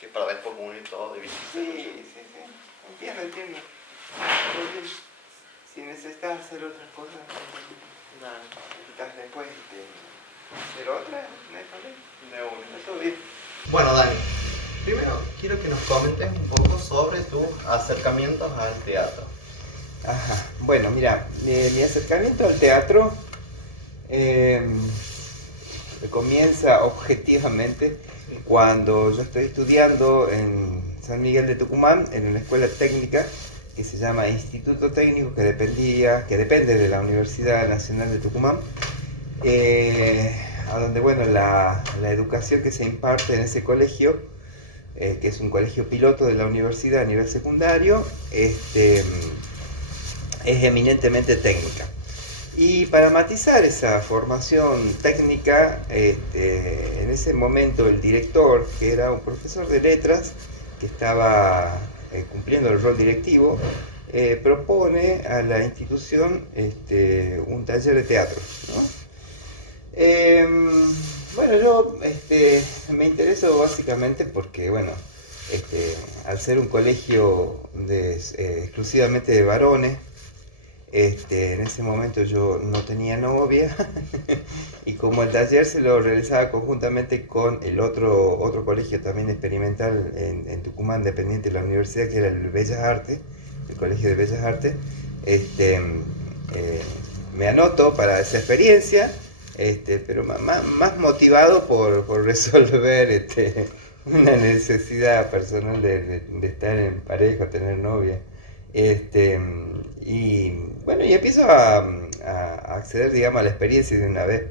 que para después unir todo y Sí. Entiendo. Si necesitas hacer otras cosas, necesitas después hacer otras, no hay problema. Está todo bien. Bueno, Dani, primero quiero que nos comentes un poco sobre tus acercamientos al teatro. Ajá, bueno, mira, mi acercamiento al teatro comienza objetivamente cuando yo estoy estudiando en San Miguel de Tucumán, en una escuela técnica que se llama Instituto Técnico, que depende de la Universidad Nacional de Tucumán, a donde, bueno, la educación que se imparte en ese colegio, que es un colegio piloto de la universidad a nivel secundario, es eminentemente técnica. Y para matizar esa formación técnica, en ese momento el director, que era un profesor de letras, que estaba cumpliendo el rol directivo, propone a la institución un taller de teatro, ¿no? Bueno, yo me intereso básicamente porque, bueno, al ser un colegio exclusivamente de varones, en ese momento yo no tenía novia y como el taller se lo realizaba conjuntamente con el otro colegio también experimental en Tucumán, dependiente de la universidad, que era el Bellas Artes, el Colegio de Bellas Artes, me anoto para esa experiencia, pero más motivado por resolver una necesidad personal de estar en pareja, tener novia. Y bueno, y empiezo a acceder, digamos, a la experiencia de una vez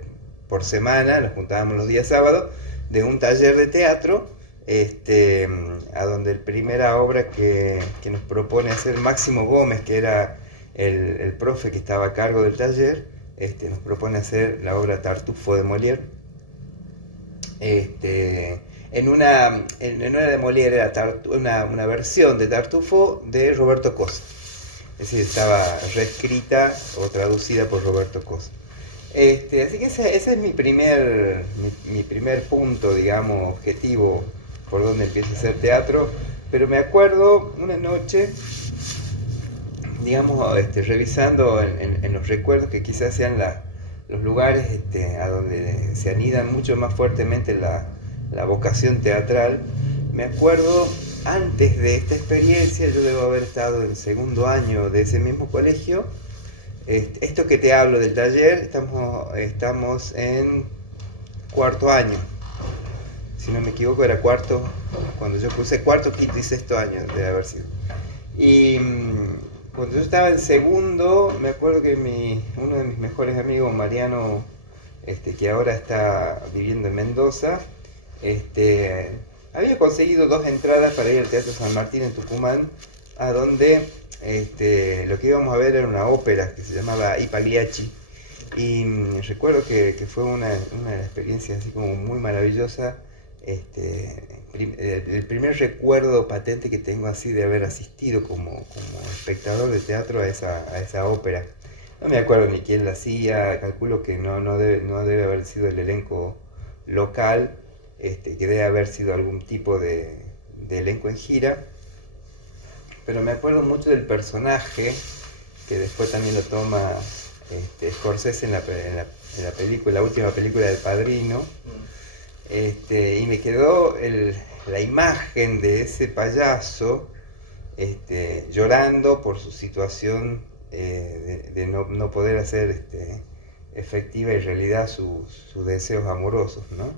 por semana, nos juntábamos los días sábados, de un taller de teatro, a donde la primera obra que nos propone hacer Máximo Gómez, que era el profe que estaba a cargo del taller, nos propone hacer la obra Tartufo de Molière. En una de Molière era una versión de Tartufo de Roberto Cosa. Es decir, estaba reescrita o traducida por Roberto Cosa. Así que ese es mi primer punto, digamos, objetivo por donde empiezo a hacer teatro. Pero me acuerdo una noche, digamos, revisando en los recuerdos que quizás sean los lugares a donde se anidan mucho más fuertemente la vocación teatral. Me acuerdo, antes de esta experiencia, yo debo haber estado en segundo año de ese mismo colegio. Esto que te hablo del taller, estamos en cuarto año. Si no me equivoco, era cuarto, cuando yo puse cuarto, quinto y sexto año de haber sido. Y cuando yo estaba en segundo, me acuerdo que uno de mis mejores amigos, Mariano, que ahora está viviendo en Mendoza, había conseguido 2 entradas para ir al Teatro San Martín en Tucumán, a donde lo que íbamos a ver era una ópera que se llamaba I Pagliacci. Y recuerdo que fue una de las experiencias así como muy maravillosa. El primer recuerdo patente que tengo así de haber asistido como espectador de teatro a esa ópera. No me acuerdo ni quién la hacía, calculo que no debe haber sido el elenco local, que debe haber sido algún tipo de elenco en gira. Pero me acuerdo mucho del personaje, que después también lo toma Scorsese en la película, la última película del Padrino. Y me quedó la imagen de ese payaso llorando por su situación de no poder hacer efectiva y realidad sus deseos amorosos, ¿no?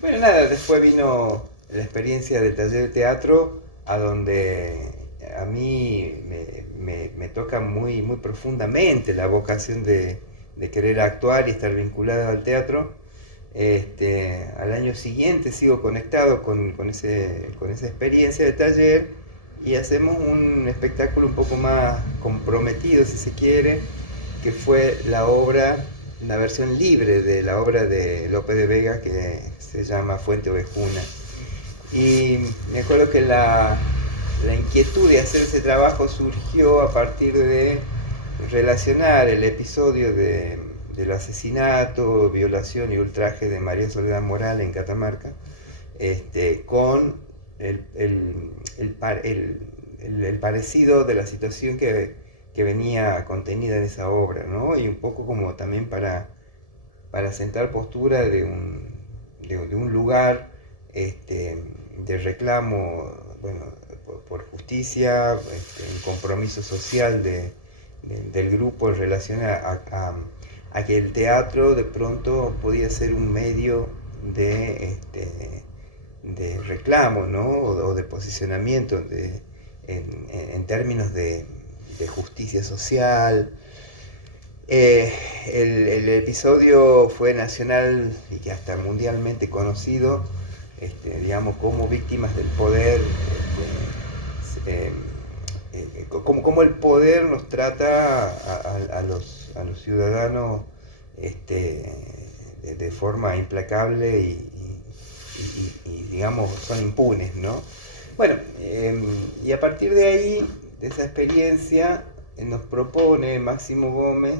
Bueno, nada, después vino la experiencia del taller de teatro, a donde a mí me toca muy, muy profundamente la vocación de querer actuar y estar vinculado al teatro. Al año siguiente sigo conectado con esa experiencia de taller y hacemos un espectáculo un poco más comprometido, si se quiere, que fue la versión libre de la obra de Lope de Vega, que se llama Fuente Ovejuna. Y me acuerdo que la inquietud de hacer ese trabajo surgió a partir de relacionar el episodio del asesinato, violación y ultraje de María Soledad Moral en Catamarca, con el parecido de la situación que venía contenida en esa obra, ¿no? Y un poco como también para sentar postura de un lugar de reclamo, bueno, por justicia, un compromiso social del grupo en relación a que el teatro de pronto podía ser un medio de reclamo, ¿no? O de posicionamiento en términos de justicia social. El episodio fue nacional y que hasta mundialmente conocido, digamos, como víctimas del poder, como el poder nos trata a los ciudadanos de forma implacable y, digamos, son impunes, ¿no? Bueno, y a partir de ahí, de esa experiencia, nos propone Máximo Gómez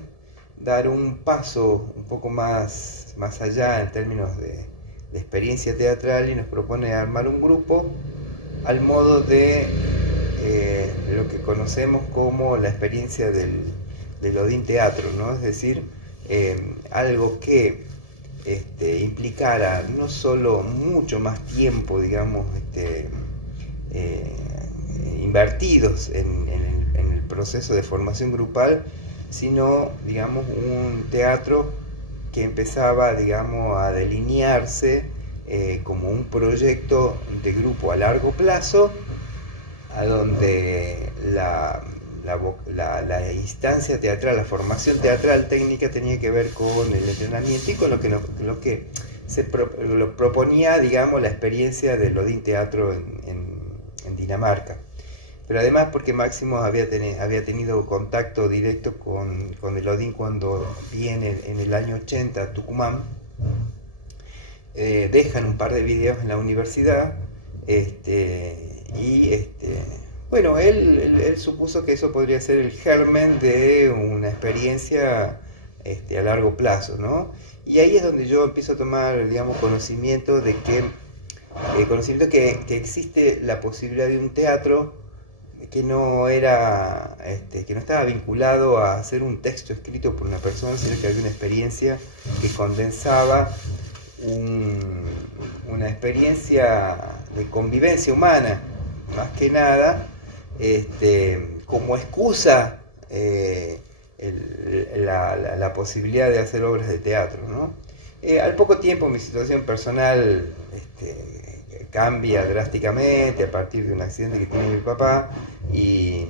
dar un paso un poco más allá en términos de experiencia teatral y nos propone armar un grupo al modo de lo que conocemos como la experiencia del Odín Teatro, ¿no? Es decir, algo que implicara no solo mucho más tiempo, digamos, invertidos en el proceso de formación grupal, sino, digamos, un teatro que empezaba, digamos, a delinearse como un proyecto de grupo a largo plazo, a donde la instancia teatral, la formación teatral técnica tenía que ver con el entrenamiento y con lo que lo proponía, digamos, la experiencia del Odín Teatro en Dinamarca. Pero además porque Máximo había tenido contacto directo con el Odín cuando viene en el año 80 a Tucumán. Dejan un par de videos en la universidad bueno, él supuso que eso podría ser el germen de una experiencia a largo plazo, ¿no? Y ahí es donde yo empiezo a tomar, digamos, conocimiento que existe la posibilidad de un teatro que no estaba vinculado a hacer un texto escrito por una persona, sino que había una experiencia que condensaba una experiencia de convivencia humana, más que nada, como excusa la posibilidad de hacer obras de teatro, ¿no? Al poco tiempo mi situación personal cambia drásticamente a partir de un accidente que tiene mi papá y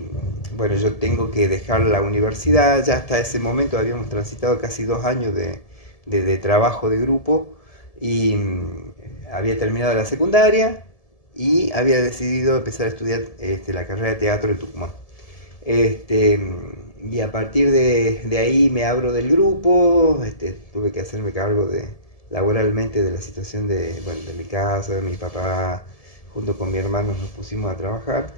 bueno, yo tengo que dejar la universidad. Ya hasta ese momento habíamos transitado casi 2 años de trabajo de grupo y había terminado la secundaria y había decidido empezar a estudiar la carrera de teatro en Tucumán. Y a partir de ahí me abro del grupo, tuve que hacerme cargo laboralmente de la situación de mi casa, de mi papá, junto con mi hermano nos pusimos a trabajar,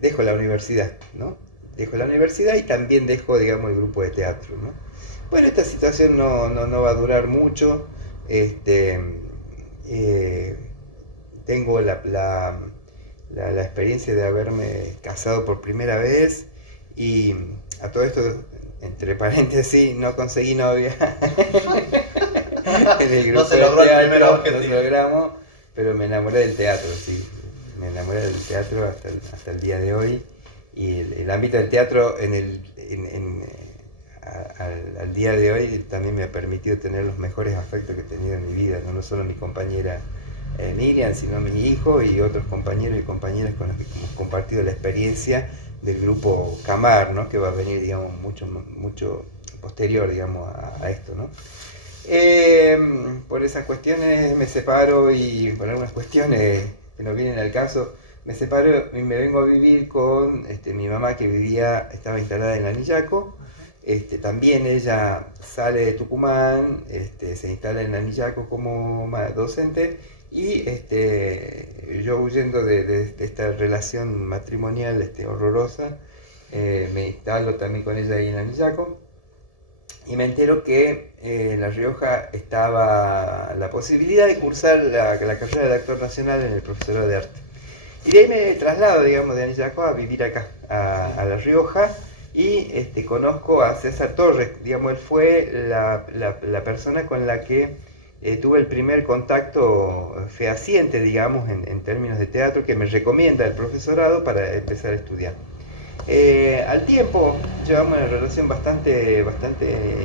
dejo la universidad, ¿no? Dejo la universidad y también dejo, digamos, el grupo de teatro, ¿no? Bueno, esta situación no va a durar mucho. Tengo la experiencia de haberme casado por primera vez y a todo esto, entre paréntesis, no conseguí novia en el grupo no se logró de teatro, el primer objetivo. no se logramos, pero me enamoré del teatro, sí, me enamoré del teatro hasta el día de hoy y el ámbito del teatro al día de hoy también me ha permitido tener los mejores afectos que he tenido en mi vida, no solo mi compañera Miriam, sino mi hijo y otros compañeros y compañeras con los que hemos compartido la experiencia del grupo Camar, ¿no? Que va a venir, digamos, mucho posterior, digamos, a esto, ¿no? Por esas cuestiones me separo y por algunas cuestiones que no vienen al caso, me separo y me vengo a vivir con mi mamá que estaba instalada en Anillaco. También ella sale de Tucumán, se instala en Anillaco como docente y yo huyendo de esta relación matrimonial horrorosa, me instalo también con ella ahí en Anillaco y me entero que en La Rioja estaba la posibilidad de cursar la carrera de actor nacional en el profesorado de arte. Y de ahí me traslado, digamos, de Anillaco a vivir acá, a La Rioja, y conozco a César Torres. Digamos, él fue la persona con la que tuve el primer contacto fehaciente, digamos, en términos de teatro, que me recomienda el profesorado para empezar a estudiar. Al tiempo llevamos una relación bastante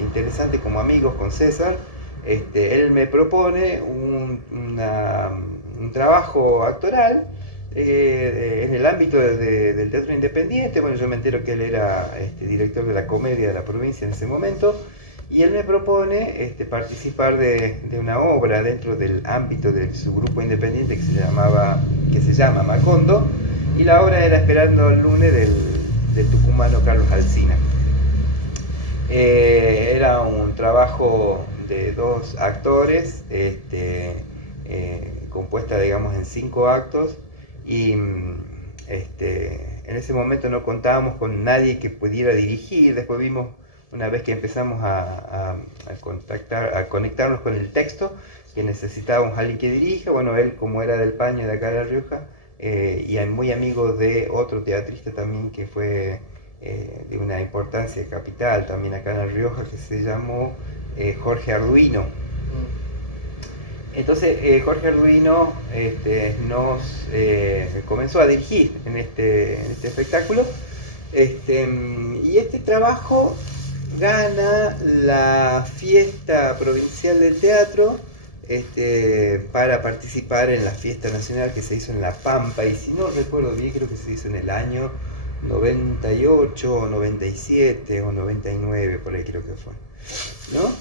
interesante como amigos con César. Él me propone un trabajo actoral en el ámbito del teatro independiente. Bueno, yo me entero que él era director de la comedia de la provincia en ese momento, y él me propone participar de una obra dentro del ámbito de su grupo independiente que se llama Macondo, y la obra era Esperando el lunes del tucumano Carlos Alsina. Era un trabajo de 2 actores, compuesta, digamos, en 5 actos, y en ese momento no contábamos con nadie que pudiera dirigir. Después vimos, una vez que empezamos a conectarnos con el texto, que necesitábamos a alguien que dirija. Bueno, él, como era del Paño, de acá de La Rioja, y muy amigo de otro teatrista también que fue de una importancia capital también acá en La Rioja, que se llamó Jorge Arduino. Entonces Jorge Arduino nos comenzó a dirigir en este espectáculo, y este trabajo gana la fiesta provincial del teatro para participar en la fiesta nacional que se hizo en La Pampa, y si no recuerdo bien, creo que se hizo en el año 98 o 97 o 99, por ahí creo que fue, ¿no?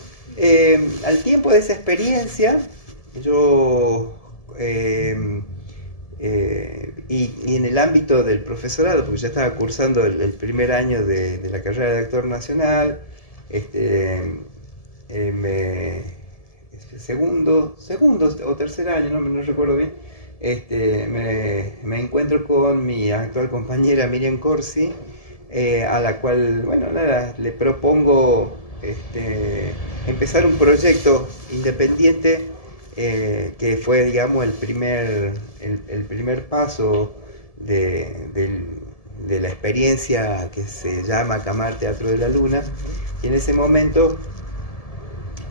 Al tiempo de esa experiencia, yo y en el ámbito del profesorado, porque ya estaba cursando el primer año de la carrera de actor nacional, segundo o tercer año, no recuerdo bien, me encuentro con mi actual compañera Miriam Corsi, a la cual, bueno, nada, le propongo empezar un proyecto independiente, que fue, digamos, el primer paso de la experiencia que se llama Camar Teatro de la Luna. Y en ese momento,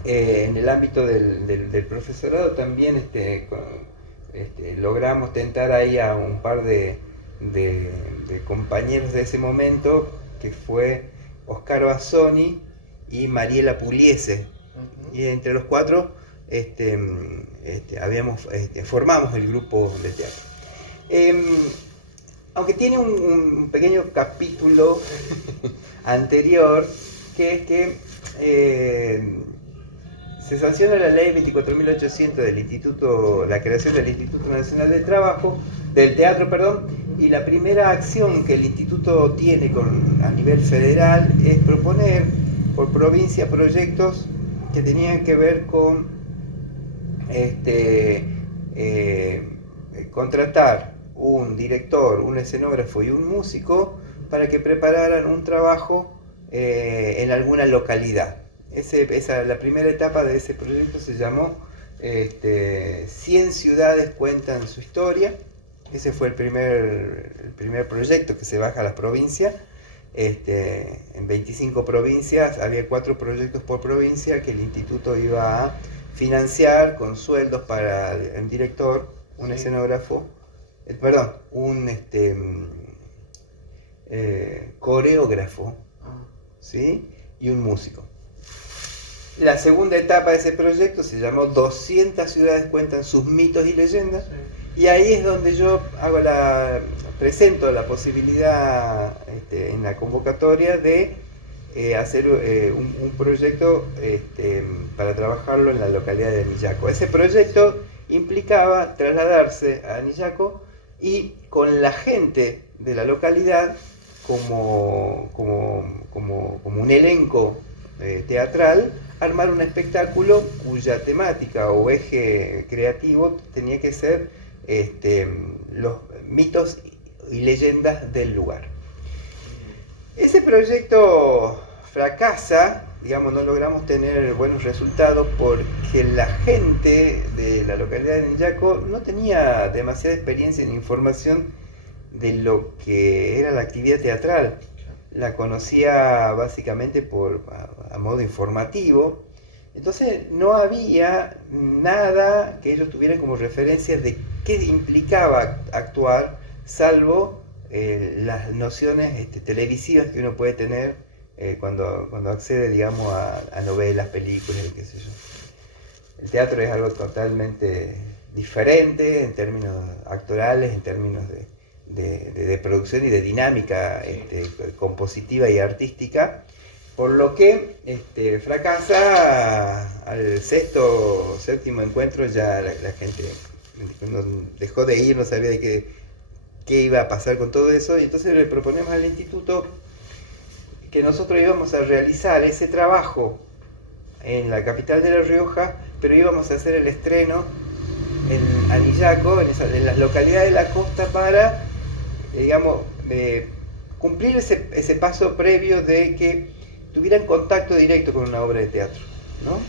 en el ámbito del profesorado también logramos tentar ahí a un par de compañeros de ese momento, que fue Oscar Bassoni y Mariela Pugliese. Y entre los 4 formamos el grupo de teatro. Aunque tiene un pequeño capítulo anterior, que es que se sanciona la ley 24.800 del Instituto, la creación del Instituto Nacional del Teatro, y la primera acción que el Instituto tiene a nivel federal es proponer por provincia proyectos que tenían que ver con contratar un director, un escenógrafo y un músico para que prepararan un trabajo en alguna localidad. La primera etapa de ese proyecto se llamó 100 ciudades cuentan su historia. Ese fue el primer proyecto que se baja a las provincias. En 25 provincias había 4 proyectos por provincia que el instituto iba a financiar con sueldos para un director, un escenógrafo, un coreógrafo, ¿sí? Y un músico. La segunda etapa de ese proyecto se llamó 200 ciudades cuentan sus mitos y leyendas, y ahí es donde yo presento la posibilidad en la convocatoria de hacer un proyecto para trabajarlo en la localidad de Anillaco. Ese proyecto implicaba trasladarse a Anillaco y con la gente de la localidad como un elenco teatral, armar un espectáculo cuya temática o eje creativo tenía que ser los mitos y leyendas del lugar. Ese proyecto fracasa digamos, no logramos tener buenos resultados porque la gente de la localidad de Nillaco no tenía demasiada experiencia ni información de lo que era la actividad teatral. La conocía básicamente a modo informativo. Entonces no había nada que ellos tuvieran como referencia de qué implicaba actuar, salvo las nociones televisivas que uno puede tener cuando accede, digamos, a novelas, películas y qué sé yo. El teatro es algo totalmente diferente en términos actorales, en términos de producción y de dinámica compositiva y artística, por lo que fracasa al sexto, séptimo encuentro. Ya la gente dejó de ir, no sabía de qué iba a pasar con todo eso, y entonces le proponemos al instituto que nosotros íbamos a realizar ese trabajo en la capital de La Rioja, pero íbamos a hacer el estreno en Anillaco, en las localidades de la costa, para, digamos, cumplir ese paso previo de que tuvieran contacto directo con una obra de teatro, ¿no?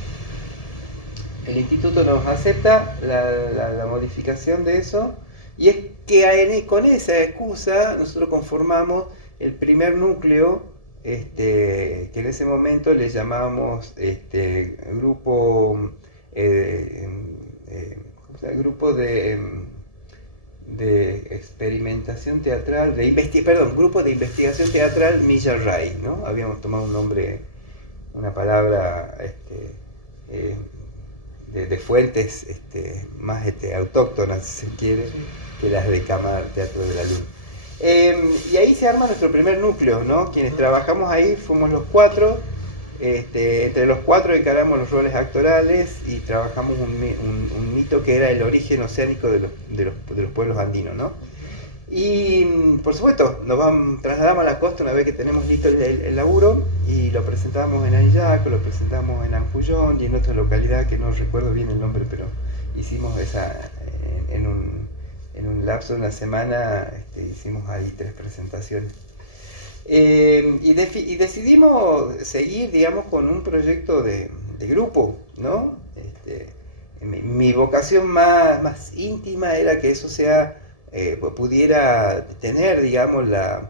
El instituto nos acepta la modificación de eso, y es que con esa excusa nosotros conformamos el primer núcleo, que en ese momento le llamábamos grupo, grupo de experimentación teatral, grupo de investigación teatral Milla Ray, ¿no? Habíamos tomado un nombre, una palabra de fuentes más autóctonas, si se quiere, que las de Cámara Teatro de la Luna. Y ahí se arma nuestro primer núcleo, ¿no? Quienes trabajamos ahí fuimos los cuatro. Entre los cuatro encaramos los roles actorales y trabajamos un mito que era el origen oceánico de los pueblos andinos, ¿no? Y por supuesto, trasladamos a la costa una vez que tenemos listo el laburo, y lo presentamos en Anillaco, lo presentamos en Ancullón y en otra localidad que no recuerdo bien el nombre, pero hicimos en un lapso de una semana, hicimos ahí 3 presentaciones. Y decidimos seguir, digamos, con un proyecto de grupo, ¿no? Mi vocación más íntima era que eso pudiera tener, digamos, la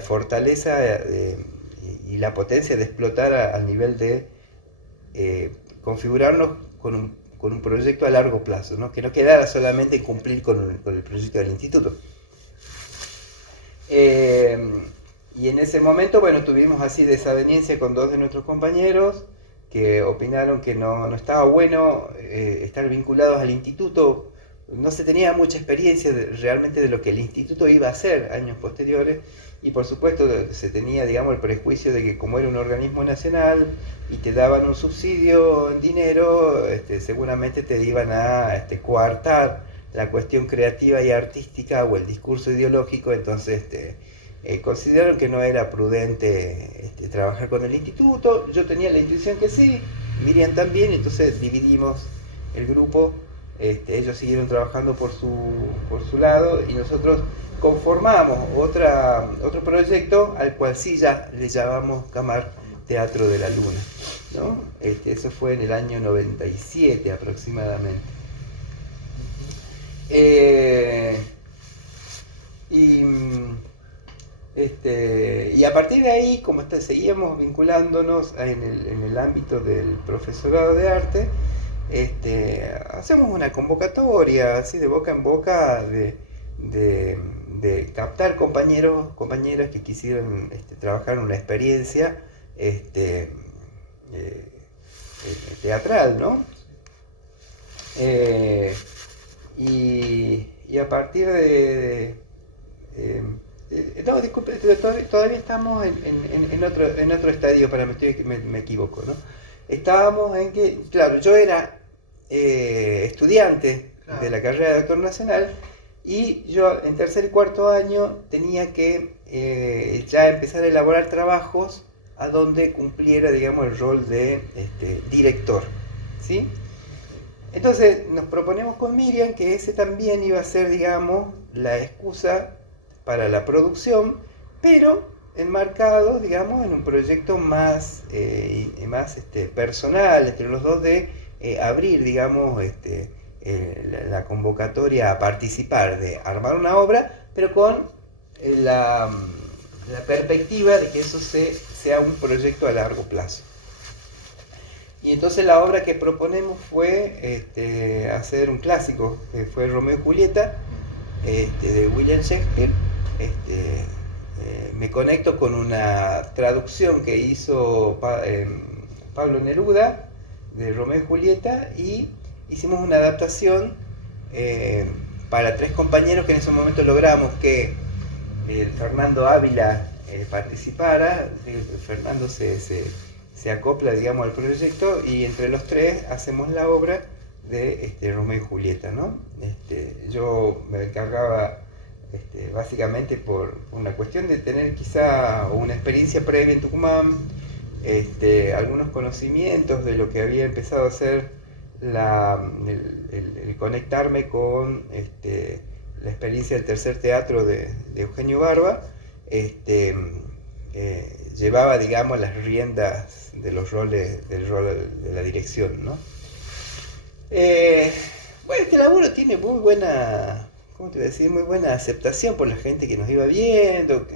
fortaleza y la potencia de explotar al nivel de configurarnos con un proyecto a largo plazo, ¿no? Que no quedara solamente en cumplir con el proyecto del instituto. Y en ese momento, bueno, tuvimos así desaveniencia con 2 de nuestros compañeros que opinaron que no estaba bueno estar vinculados al instituto. No se tenía mucha experiencia realmente de lo que el instituto iba a hacer años posteriores, y por supuesto se tenía, digamos, el prejuicio de que como era un organismo nacional y te daban un subsidio en dinero, seguramente te iban a coartar la cuestión creativa y artística o el discurso ideológico. Entonces consideraron que no era prudente trabajar con el instituto. Yo tenía la intuición que sí, Miriam también, entonces dividimos el grupo. Ellos siguieron trabajando por su lado, y nosotros conformamos otro proyecto al cual sí ya le llamamos Cámara Teatro de la Luna, ¿no? Eso fue en el año 97 aproximadamente. Y a partir de ahí, como seguíamos vinculándonos en el ámbito del profesorado de arte, hacemos una convocatoria así de boca en boca de captar compañeras que quisieran trabajar en una experiencia teatral, ¿no? Y a partir no, disculpe, todavía estamos en otro estadio, me equivoco, ¿no? Estábamos en que, claro, yo era estudiante de la carrera de actor nacional, y yo en tercer y cuarto año tenía que ya empezar a elaborar trabajos a donde cumpliera, digamos, el rol de director, ¿sí? Entonces nos proponemos con Miriam que ese también iba a ser, digamos, la excusa para la producción, pero enmarcados, digamos, en un proyecto más, más personal entre los dos de abrir, digamos, la convocatoria a participar, de armar una obra, pero con la perspectiva de que eso sea un proyecto a largo plazo. Y entonces la obra que proponemos fue hacer un clásico, que fue Romeo y Julieta, de William Shakespeare. Me conecto con una traducción que hizo Pablo Neruda de Romeo y Julieta, y hicimos una adaptación para 3 compañeros, que en ese momento logramos que Fernando Ávila participara. Fernando se acopla, digamos, al proyecto, y entre los 3 hacemos la obra de Romeo y Julieta, ¿no? Yo me encargaba básicamente por una cuestión de tener quizá una experiencia previa en Tucumán, algunos conocimientos de lo que había empezado a hacer el conectarme con la experiencia del tercer teatro de Eugenio Barba. Llevaba, digamos, las riendas de los roles, del rol de la dirección, ¿no? Bueno, este laburo tiene muy buena, ¿cómo te voy a decir? Muy buena aceptación por la gente que nos iba viendo.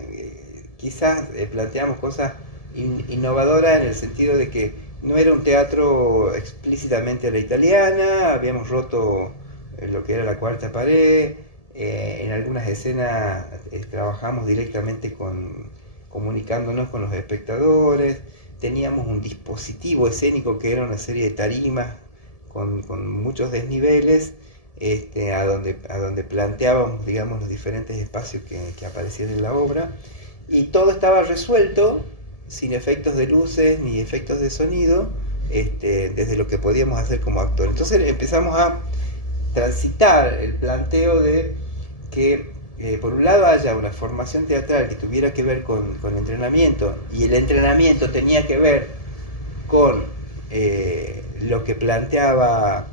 Quizás planteamos cosas innovadoras en el sentido de que no era un teatro explícitamente a la italiana, habíamos roto lo que era la cuarta pared. En algunas escenas trabajamos directamente comunicándonos con los espectadores. Teníamos un dispositivo escénico que era una serie de tarimas con muchos desniveles, a donde planteábamos, digamos, los diferentes espacios que aparecían en la obra, y todo estaba resuelto sin efectos de luces ni efectos de sonido, desde lo que podíamos hacer como actor. Entonces empezamos a transitar el planteo de que por un lado haya una formación teatral que tuviera que ver con entrenamiento, y el entrenamiento tenía que ver con lo que planteaba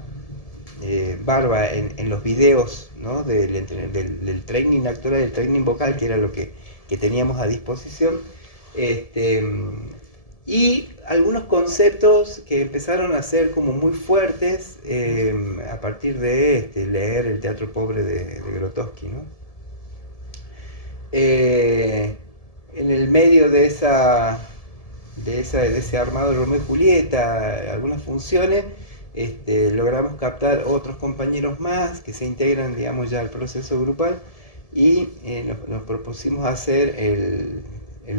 Barba en los videos, ¿no? del training actoral, del training vocal, que era lo que teníamos a disposición, y algunos conceptos que empezaron a ser como muy fuertes a partir de leer El teatro pobre de Grotowski, ¿no? En el medio de ese armado de Romeo y Julieta, algunas funciones, logramos captar otros compañeros más que se integran, digamos, ya al proceso grupal, y nos propusimos hacer el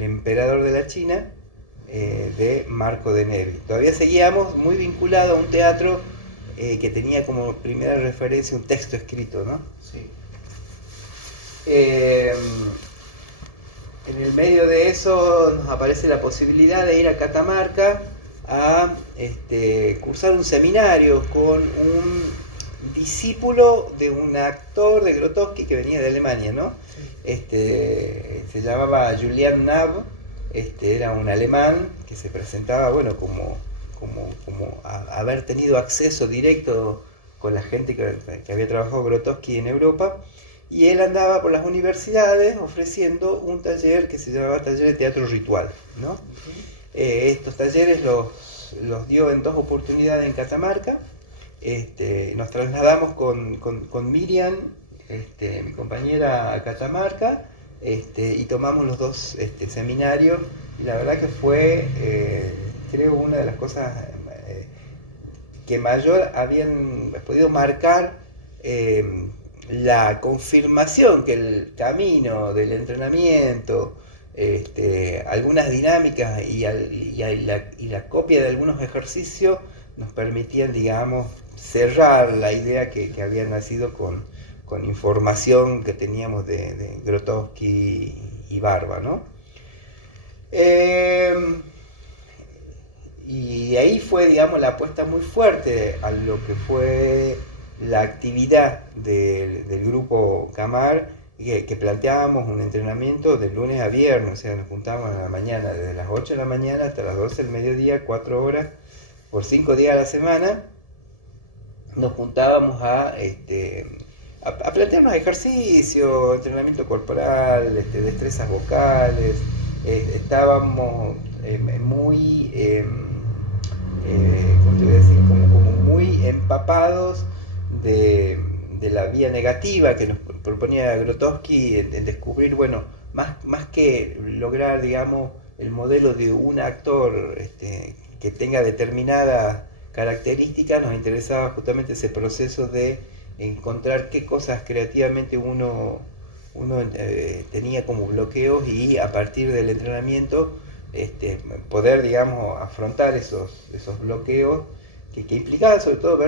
Emperador de la China, de Marco de Nevi. Todavía seguíamos muy vinculados a un teatro que tenía como primera referencia un texto escrito, ¿no? Sí. En el medio de eso nos aparece la posibilidad de ir a Catamarca a cursar un seminario con un discípulo de un actor de Grotowski que venía de Alemania, ¿no? Sí. Se llamaba Julian Nab. Era un alemán que se presentaba, bueno, como haber tenido acceso directo con la gente que había trabajado Grotowski en Europa, y él andaba por las universidades ofreciendo un taller que se llamaba Taller de Teatro Ritual, ¿no? Uh-huh. Estos talleres los dio en 2 oportunidades en Catamarca. Nos trasladamos con Miriam, mi compañera, a Catamarca, y tomamos los 2 seminarios, y la verdad que fue, creo, una de las cosas que mayor habían podido marcar la confirmación que el camino del entrenamiento, algunas dinámicas y la copia de algunos ejercicios nos permitían, digamos, cerrar la idea que había nacido con información que teníamos de Grotowski y Barba, ¿no? Y ahí fue, digamos, la apuesta muy fuerte a lo que fue la actividad del grupo Camar, que planteábamos un entrenamiento de lunes a viernes. O sea, nos juntábamos a la mañana, desde las 8 de la mañana hasta las 12 del mediodía, 4 horas, por 5 días a la semana. Nos juntábamos a plantearnos ejercicios, entrenamiento corporal, destrezas vocales, estábamos muy, ¿cómo te voy a decir? Como muy empapados de la vía negativa que nos proponía Grotowski en descubrir, bueno, más que lograr, digamos, el modelo de un actor que tenga determinadas características, nos interesaba justamente ese proceso de encontrar qué cosas creativamente uno tenía como bloqueos y a partir del entrenamiento poder, digamos, afrontar esos bloqueos que implicaban sobre todo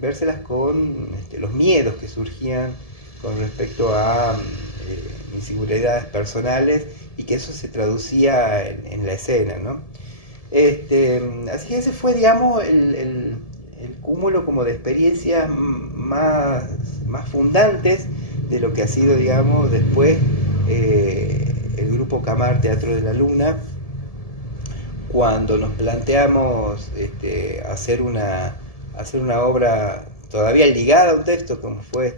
vérselas con los miedos que surgían con respecto a inseguridades personales y que eso se traducía en la escena, ¿no? Así que ese fue, digamos, el cúmulo como de experiencias más fundantes de lo que ha sido, digamos, después el grupo Camar Teatro de la Luna, cuando nos planteamos hacer una obra todavía ligada a un texto como fue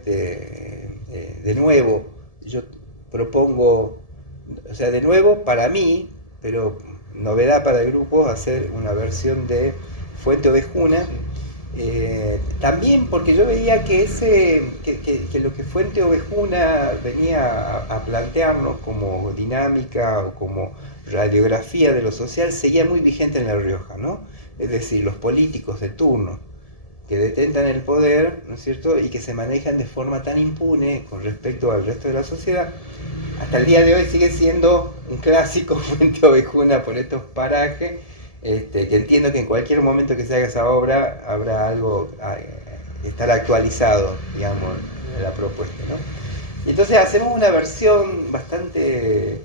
de nuevo, yo propongo, o sea, de nuevo para mí, pero novedad para el grupo, hacer una versión de Fuente Ovejuna. También porque yo veía que lo que Fuente Ovejuna venía a plantearnos como dinámica o como radiografía de lo social seguía muy vigente en La Rioja, ¿no? Es decir, los políticos de turno que detentan el poder, ¿no es cierto?, y que se manejan de forma tan impune con respecto al resto de la sociedad. Hasta el día de hoy sigue siendo un clásico Fuente Ovejuna por estos parajes, que entiendo que en cualquier momento que se haga esa obra habrá algo estar actualizado, digamos, en la propuesta, ¿no? Y entonces hacemos una versión bastante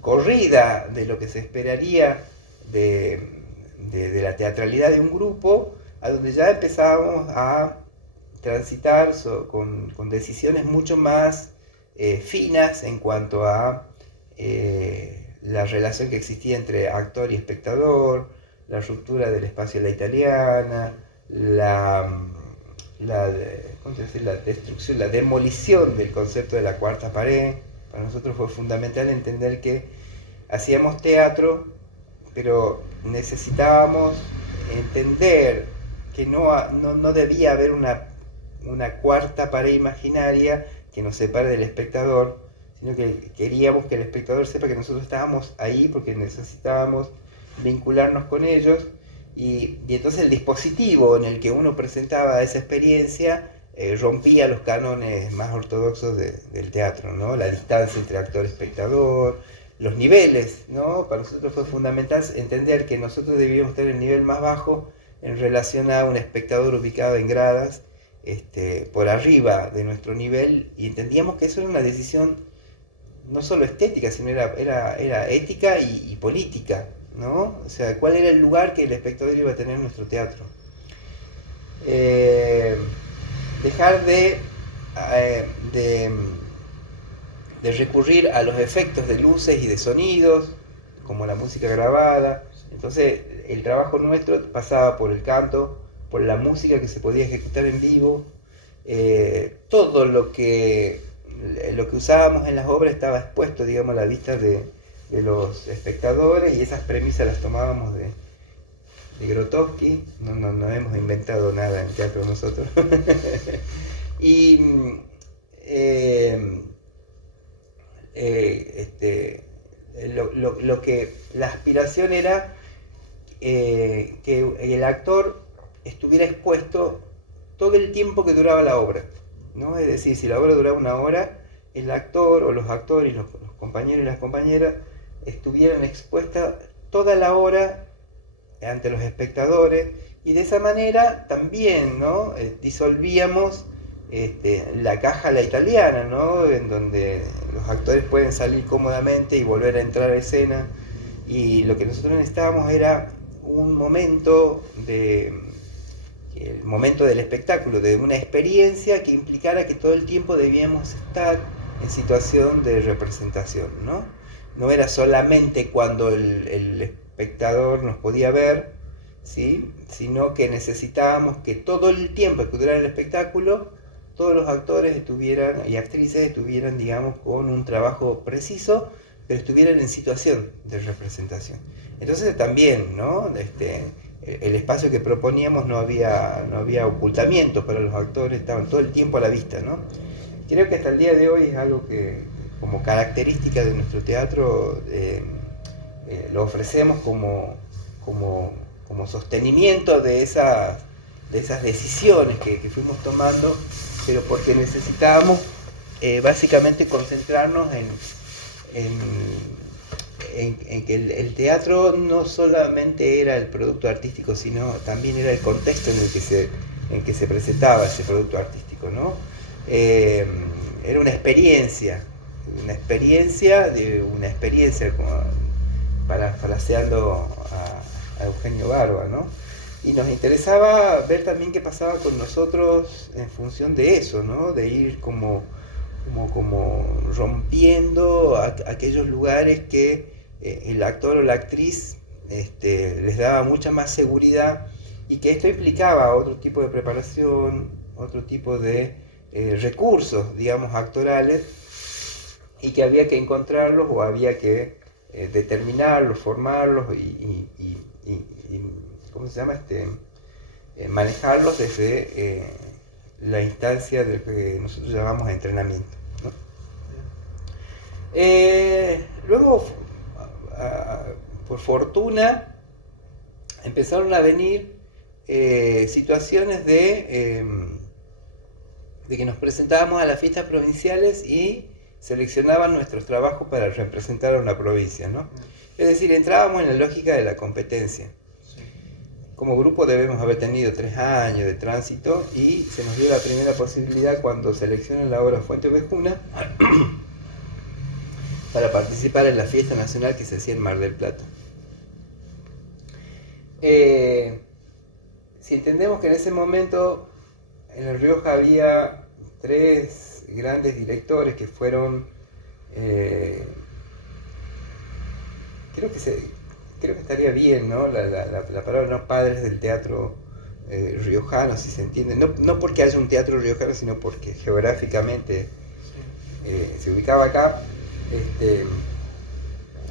corrida de lo que se esperaría de la teatralidad de un grupo, a donde ya empezábamos a transitar con decisiones mucho más finas en cuanto a la relación que existía entre actor y espectador, la ruptura del espacio de la italiana, ¿cómo se dice?, la destrucción, la demolición del concepto de la cuarta pared. Para nosotros fue fundamental entender que hacíamos teatro, pero necesitábamos entender que no debía haber una cuarta pared imaginaria que nos separe del espectador, sino que queríamos que el espectador sepa que nosotros estábamos ahí porque necesitábamos vincularnos con ellos, y entonces el dispositivo en el que uno presentaba esa experiencia rompía los cánones más ortodoxos del teatro, ¿no? La distancia entre actor y espectador, los niveles, ¿no? Para nosotros fue fundamental entender que nosotros debíamos tener el nivel más bajo en relación a un espectador ubicado en gradas, por arriba de nuestro nivel, y entendíamos que eso era una decisión no solo estética, sino era ética y política, ¿no? O sea, cuál era el lugar que el espectador iba a tener en nuestro teatro. Dejar de recurrir a los efectos de luces y de sonidos, como la música grabada. Entonces, el trabajo nuestro pasaba por el canto, por la música que se podía ejecutar en vivo. Todo lo que usábamos en las obras estaba expuesto, digamos, a la vista de los espectadores, y esas premisas las tomábamos de Grotowski. No hemos inventado nada en teatro nosotros. Y lo que la aspiración era que el actor estuviera expuesto todo el tiempo que duraba la obra, ¿no? Es decir, si la obra duraba una hora, el actor o los actores, los compañeros y las compañeras estuvieran expuestas toda la hora ante los espectadores, y de esa manera también, ¿no?, disolvíamos la caja a la italiana, ¿no?, en donde los actores pueden salir cómodamente y volver a entrar a escena, y lo que nosotros necesitábamos era un momento el momento del espectáculo, de una experiencia que implicara que todo el tiempo debíamos estar en situación de representación, ¿no? No era solamente cuando el espectador nos podía ver, ¿sí?, sino que necesitábamos que todo el tiempo que durara el espectáculo todos los actores estuvieran y actrices estuvieran, digamos, con un trabajo preciso, pero estuvieran en situación de representación. Entonces también, ¿no? El espacio que proponíamos no había ocultamiento para los actores, estaban todo el tiempo a la vista, ¿no? Creo que hasta el día de hoy es algo que, como característica de nuestro teatro, lo ofrecemos como sostenimiento de esas decisiones que fuimos tomando, pero porque necesitábamos básicamente concentrarnos en que el teatro no solamente era el producto artístico, sino también era el contexto en el que se presentaba ese producto artístico, ¿no? Era una experiencia, como parafraseando a Eugenio Barba, ¿no? Y nos interesaba ver también qué pasaba con nosotros en función de eso, ¿no? De ir como rompiendo aquellos lugares que el actor o la actriz les daba mucha más seguridad, y que esto implicaba otro tipo de preparación, otro tipo de recursos, digamos, actorales, y que había que encontrarlos o había que determinarlos, formarlos y ¿cómo se llama? Manejarlos desde la instancia de lo que nosotros llamamos entrenamiento, ¿no? Luego, por fortuna, empezaron a venir situaciones de que nos presentábamos a las fiestas provinciales y seleccionaban nuestros trabajos para representar a una provincia, ¿no? Es decir, entrábamos en la lógica de la competencia. Como grupo debemos haber tenido 3 años de tránsito, y se nos dio la primera posibilidad cuando seleccionan la obra Fuente Ovejuna para participar en la fiesta nacional que se hacía en Mar del Plata. Si entendemos que en ese momento en La Rioja había 3 grandes directores que fueron, creo que estaría bien, ¿no? La palabra, no, padres del teatro riojano, si se entiende, no porque haya un teatro riojano, sino porque geográficamente se ubicaba acá.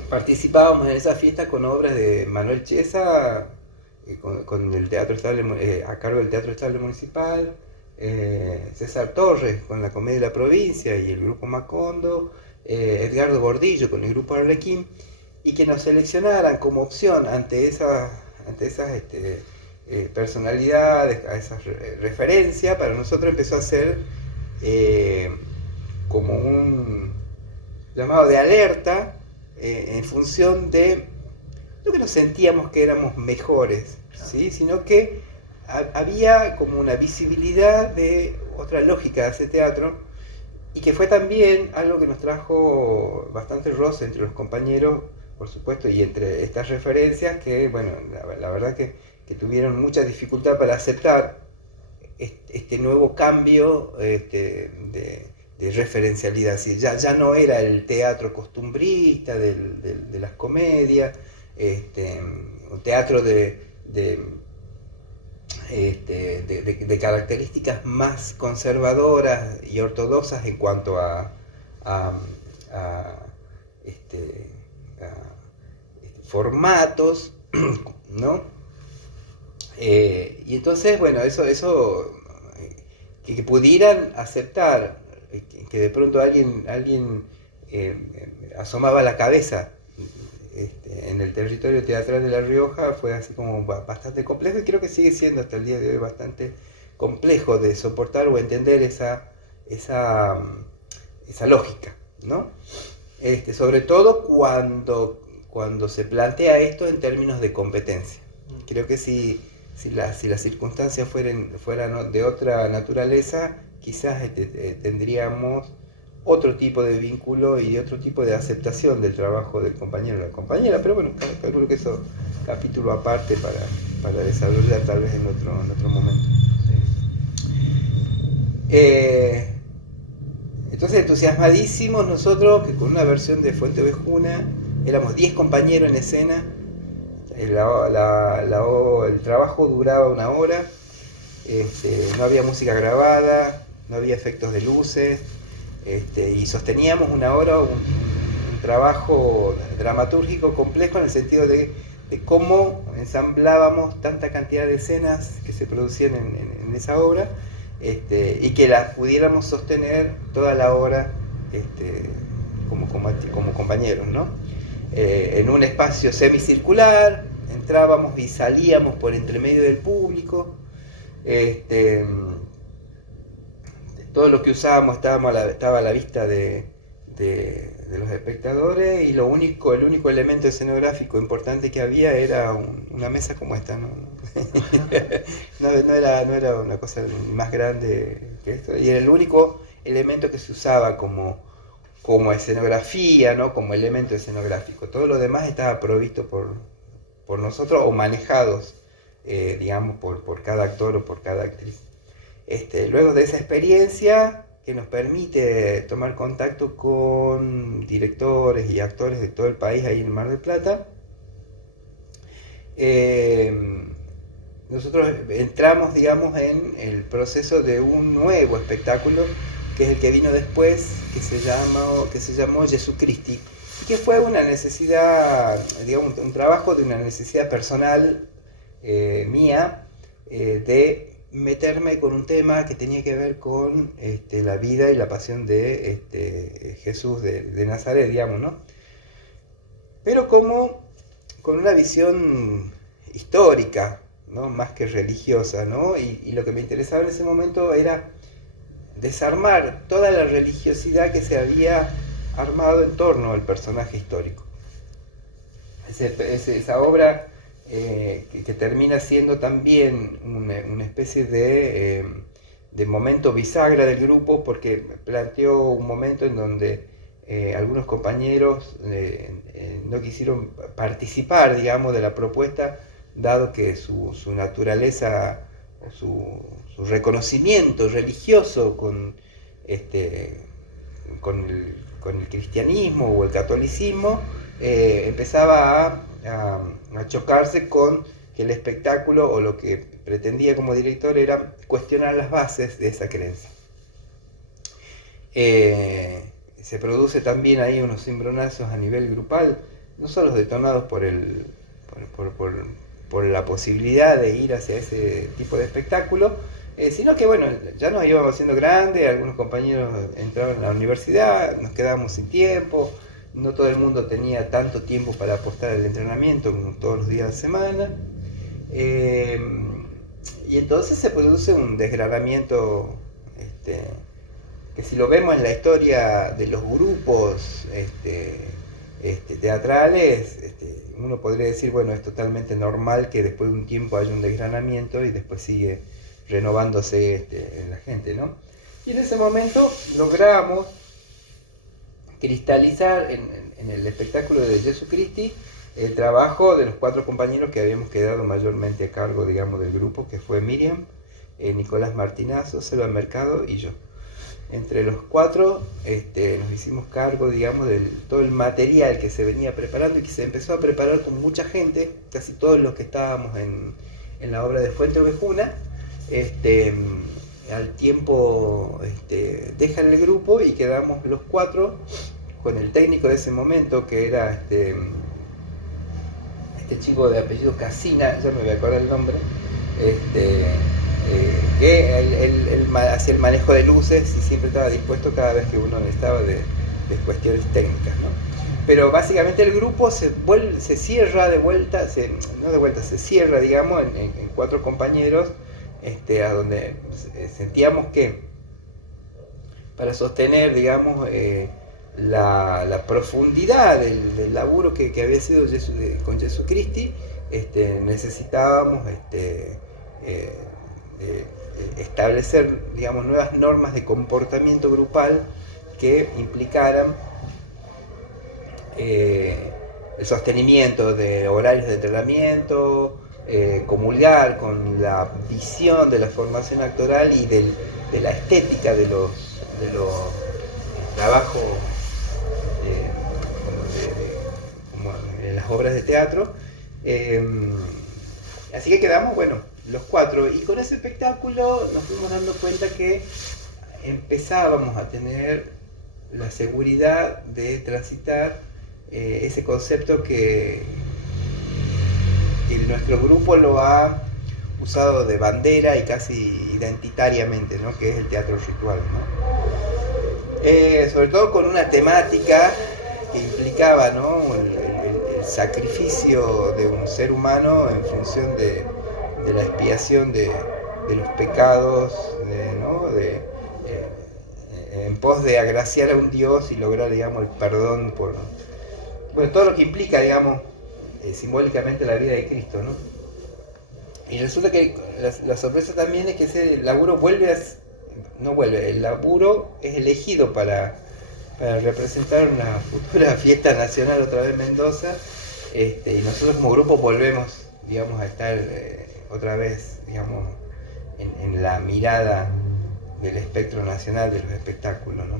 Participábamos en esa fiesta con obras de Manuel Chiesa, con el teatro estable, a cargo del Teatro Estable Municipal, César Torres con la Comedia de la Provincia y el grupo Macondo, Edgardo Gordillo con el grupo Arlequín, y que nos seleccionaran como opción ante esas personalidades, a esas referencias. Para nosotros empezó a ser como un llamado de alerta en función de no que nos sentíamos que éramos mejores, ¿sí? Sino que había como una visibilidad de otra lógica de hacer teatro, y que fue también algo que nos trajo bastante roce entre los compañeros, por supuesto, y entre estas referencias que, bueno, la verdad que tuvieron mucha dificultad para aceptar este nuevo cambio de referencialidad. Así, ya no era el teatro costumbrista de las comedias, un teatro de características más conservadoras y ortodoxas en cuanto a formatos, ¿no? Y entonces, bueno, eso que pudieran aceptar que de pronto alguien asomaba la cabeza en el territorio teatral de La Rioja, fue así como bastante complejo, y creo que sigue siendo hasta el día de hoy bastante complejo de soportar o entender esa lógica, ¿no? Sobre todo cuando se plantea esto en términos de competencia. Creo que si las circunstancias fueran de otra naturaleza, quizás tendríamos otro tipo de vínculo y otro tipo de aceptación del trabajo del compañero o la compañera, pero bueno, calculo que eso es capítulo aparte para desarrollar tal vez en otro momento. Entonces, entusiasmadísimos nosotros, que con una versión de Fuente Ovejuna éramos 10 compañeros en escena. El trabajo duraba 1 hora, no había música grabada, no había efectos de luces, y sosteníamos una obra, un trabajo dramatúrgico complejo en el sentido de cómo ensamblábamos tanta cantidad de escenas que se producían en esa obra, y que las pudiéramos sostener toda la obra como compañeros, ¿no? En un espacio semicircular, entrábamos y salíamos por entre medio del público, todo lo que usábamos estaba a la vista de los espectadores, y el único elemento escenográfico importante que había era una mesa como esta, ¿no? No era una cosa más grande que esto, y era el único elemento que se usaba como escenografía, ¿no? Como elemento escenográfico. Todo lo demás estaba provisto por nosotros o manejados, digamos, por cada actor o por cada actriz. Luego de esa experiencia, que nos permite tomar contacto con directores y actores de todo el país ahí en Mar del Plata, nosotros entramos, digamos, en el proceso de un nuevo espectáculo, que es el que vino después, que se llamó Jesucristi, y que fue una necesidad, digamos, un trabajo de una necesidad personal mía, de meterme con un tema que tenía que ver con la vida y la pasión de Jesús de Nazaret, digamos, ¿no? Pero como con una visión histórica, ¿no? Más que religiosa, ¿no? Y lo que me interesaba en ese momento era desarmar toda la religiosidad que se había armado en torno al personaje histórico. Esa obra que termina siendo también una especie de momento bisagra del grupo, porque planteó un momento en donde algunos compañeros no quisieron participar, digamos, de la propuesta, dado que su naturaleza o su reconocimiento religioso con el cristianismo o el catolicismo empezaba a chocarse con que el espectáculo, o lo que pretendía como director, era cuestionar las bases de esa creencia. Se produce también ahí unos cimbronazos a nivel grupal, no solo detonados por la posibilidad de ir hacia ese tipo de espectáculo, sino que bueno, ya nos íbamos haciendo grandes, algunos compañeros entraron a la universidad, nos quedábamos sin tiempo, no todo el mundo tenía tanto tiempo para apostar al entrenamiento como todos los días de semana, y entonces se produce un desgranamiento que, si lo vemos en la historia de los grupos teatrales, uno podría decir, bueno, es totalmente normal que después de un tiempo haya un desgranamiento y después sigue renovándose en la gente, ¿no? Y en ese momento logramos cristalizar en el espectáculo de Jesucristi el trabajo de los 4 compañeros que habíamos quedado mayormente a cargo, digamos, del grupo, que fue Miriam, Nicolás Martinazo, Selva Mercado y yo. Entre los 4 nos hicimos cargo, digamos, de todo el material que se venía preparando y que se empezó a preparar con mucha gente, casi todos los que estábamos en la obra de Fuente Ovejuna. Al tiempo dejan el grupo y quedamos los 4 con el técnico de ese momento, que era este chico de apellido Casina, ya me voy a acordar el nombre, que él hacía el manejo de luces y siempre estaba dispuesto cada vez que uno necesitaba de cuestiones técnicas, ¿no? Pero básicamente el grupo se cierra de vuelta, se cierra, digamos, en 4 compañeros, a donde sentíamos que para sostener, digamos, la profundidad del laburo que había sido con Jesucristi, necesitábamos establecer, digamos, nuevas normas de comportamiento grupal que implicaran el sostenimiento de horarios de entrenamiento, comulgar con la visión de la formación actoral y de la estética de los trabajos como en las obras de teatro. Así que quedamos, bueno, los 4, y con ese espectáculo nos fuimos dando cuenta que empezábamos a tener la seguridad de transitar ese concepto que nuestro grupo lo ha usado de bandera y casi identitariamente, ¿no? Que es el teatro ritual, ¿no? Sobre todo con una temática que implicaba, ¿no? el sacrificio de un ser humano en función de la expiación de los pecados, ¿no? En pos de agraciar a un Dios y lograr, digamos, el perdón por, bueno, todo lo que implica, digamos, simbólicamente la vida de Cristo, ¿no? Y resulta que la sorpresa también es que ese laburo el laburo es elegido para representar una futura fiesta nacional otra vez en Mendoza, y nosotros como grupo volvemos, digamos, a estar otra vez, digamos, en la mirada del espectro nacional de los espectáculos, ¿no?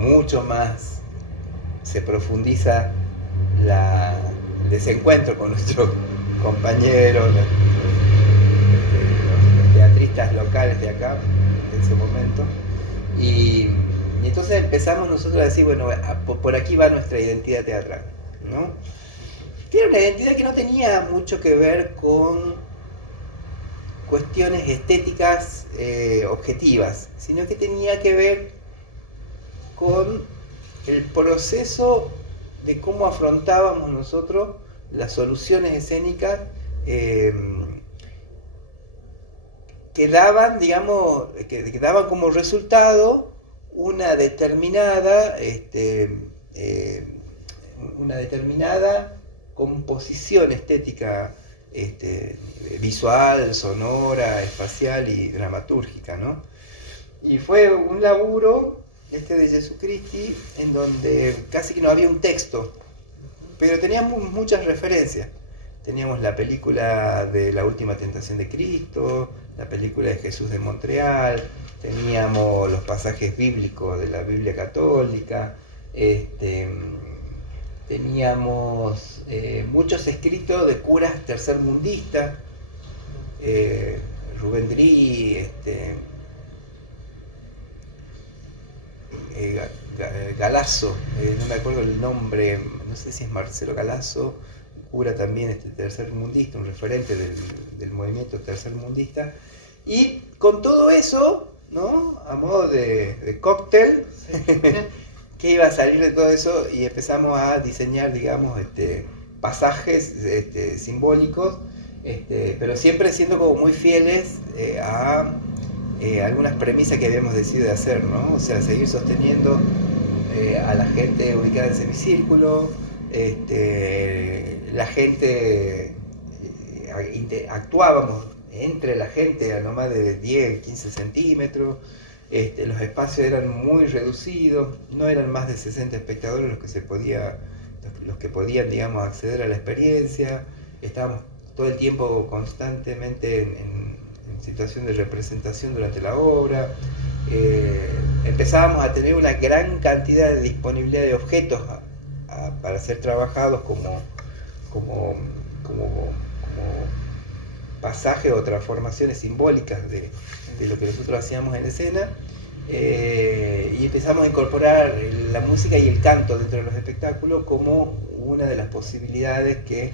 Mucho más se profundiza el desencuentro con nuestros compañeros, los teatristas locales de acá, en ese momento, y entonces empezamos nosotros a decir, bueno, por aquí va nuestra identidad teatral, ¿no? Que era una identidad que no tenía mucho que ver con cuestiones estéticas objetivas, sino que tenía que ver con el proceso de cómo afrontábamos nosotros las soluciones escénicas que daban, digamos, que daban como resultado una determinada composición estética, visual, sonora, espacial y dramatúrgica, ¿no? Y fue un laburo de Jesucristi en donde casi que no había un texto, pero teníamos muchas referencias. Teníamos la película de La Última Tentación de Cristo, la película de Jesús de Montreal, teníamos los pasajes bíblicos de la Biblia católica, teníamos muchos escritos de curas tercermundistas, Rubén Drí, Galasso, no me acuerdo el nombre, no sé si es Marcelo Galasso, cura también tercermundista, un referente del movimiento tercermundista, y con todo eso, ¿no? A modo de cóctel, ¿qué iba a salir de todo eso? Y empezamos a diseñar, digamos, pasajes simbólicos, pero siempre siendo como muy fieles a algunas premisas que habíamos decidido hacer, ¿no? O sea, seguir sosteniendo a la gente ubicada en semicírculo, la gente, actuábamos entre la gente a no más de 10, 15 centímetros, los espacios eran muy reducidos, no eran más de 60 espectadores los que podían, digamos, acceder a la experiencia, estábamos todo el tiempo constantemente en situación de representación durante la obra, empezábamos a tener una gran cantidad de disponibilidad de objetos para ser trabajados como pasajes o transformaciones simbólicas de lo que nosotros hacíamos en escena, y empezamos a incorporar la música y el canto dentro de los espectáculos como una de las posibilidades que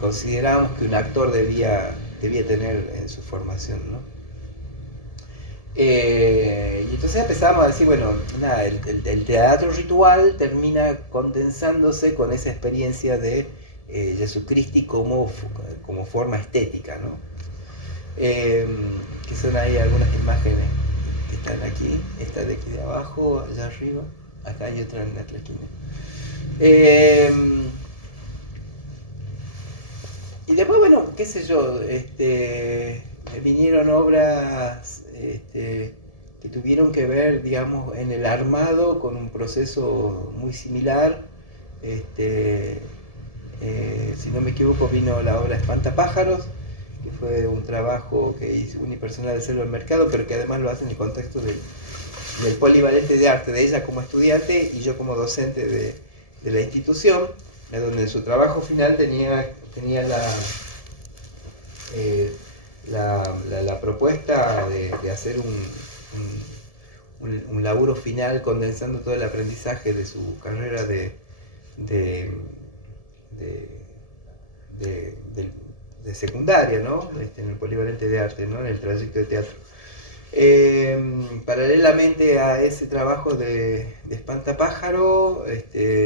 considerábamos que un actor debía tener en su formación, ¿no? Y entonces empezamos a decir, bueno, nada, el teatro ritual termina condensándose con esa experiencia de Jesucristi como forma estética, ¿no? Que son ahí algunas imágenes que están aquí, esta de aquí de abajo, allá arriba, acá hay otra en la otra esquina. Y después, bueno, qué sé yo, vinieron obras que tuvieron que ver, digamos, en el armado con un proceso muy similar. Si no me equivoco, vino la obra Espantapájaros, que fue un trabajo que hizo unipersonal de Selva del Mercado, pero que además lo hace en el contexto del polivalente de arte de ella como estudiante y yo como docente de la institución, donde en su trabajo final tenía la propuesta de hacer un laburo final condensando todo el aprendizaje de su carrera de, de secundaria, ¿no? En el polivalente de arte, ¿no? En el trayecto de teatro. Paralelamente a ese trabajo de Espantapájaro,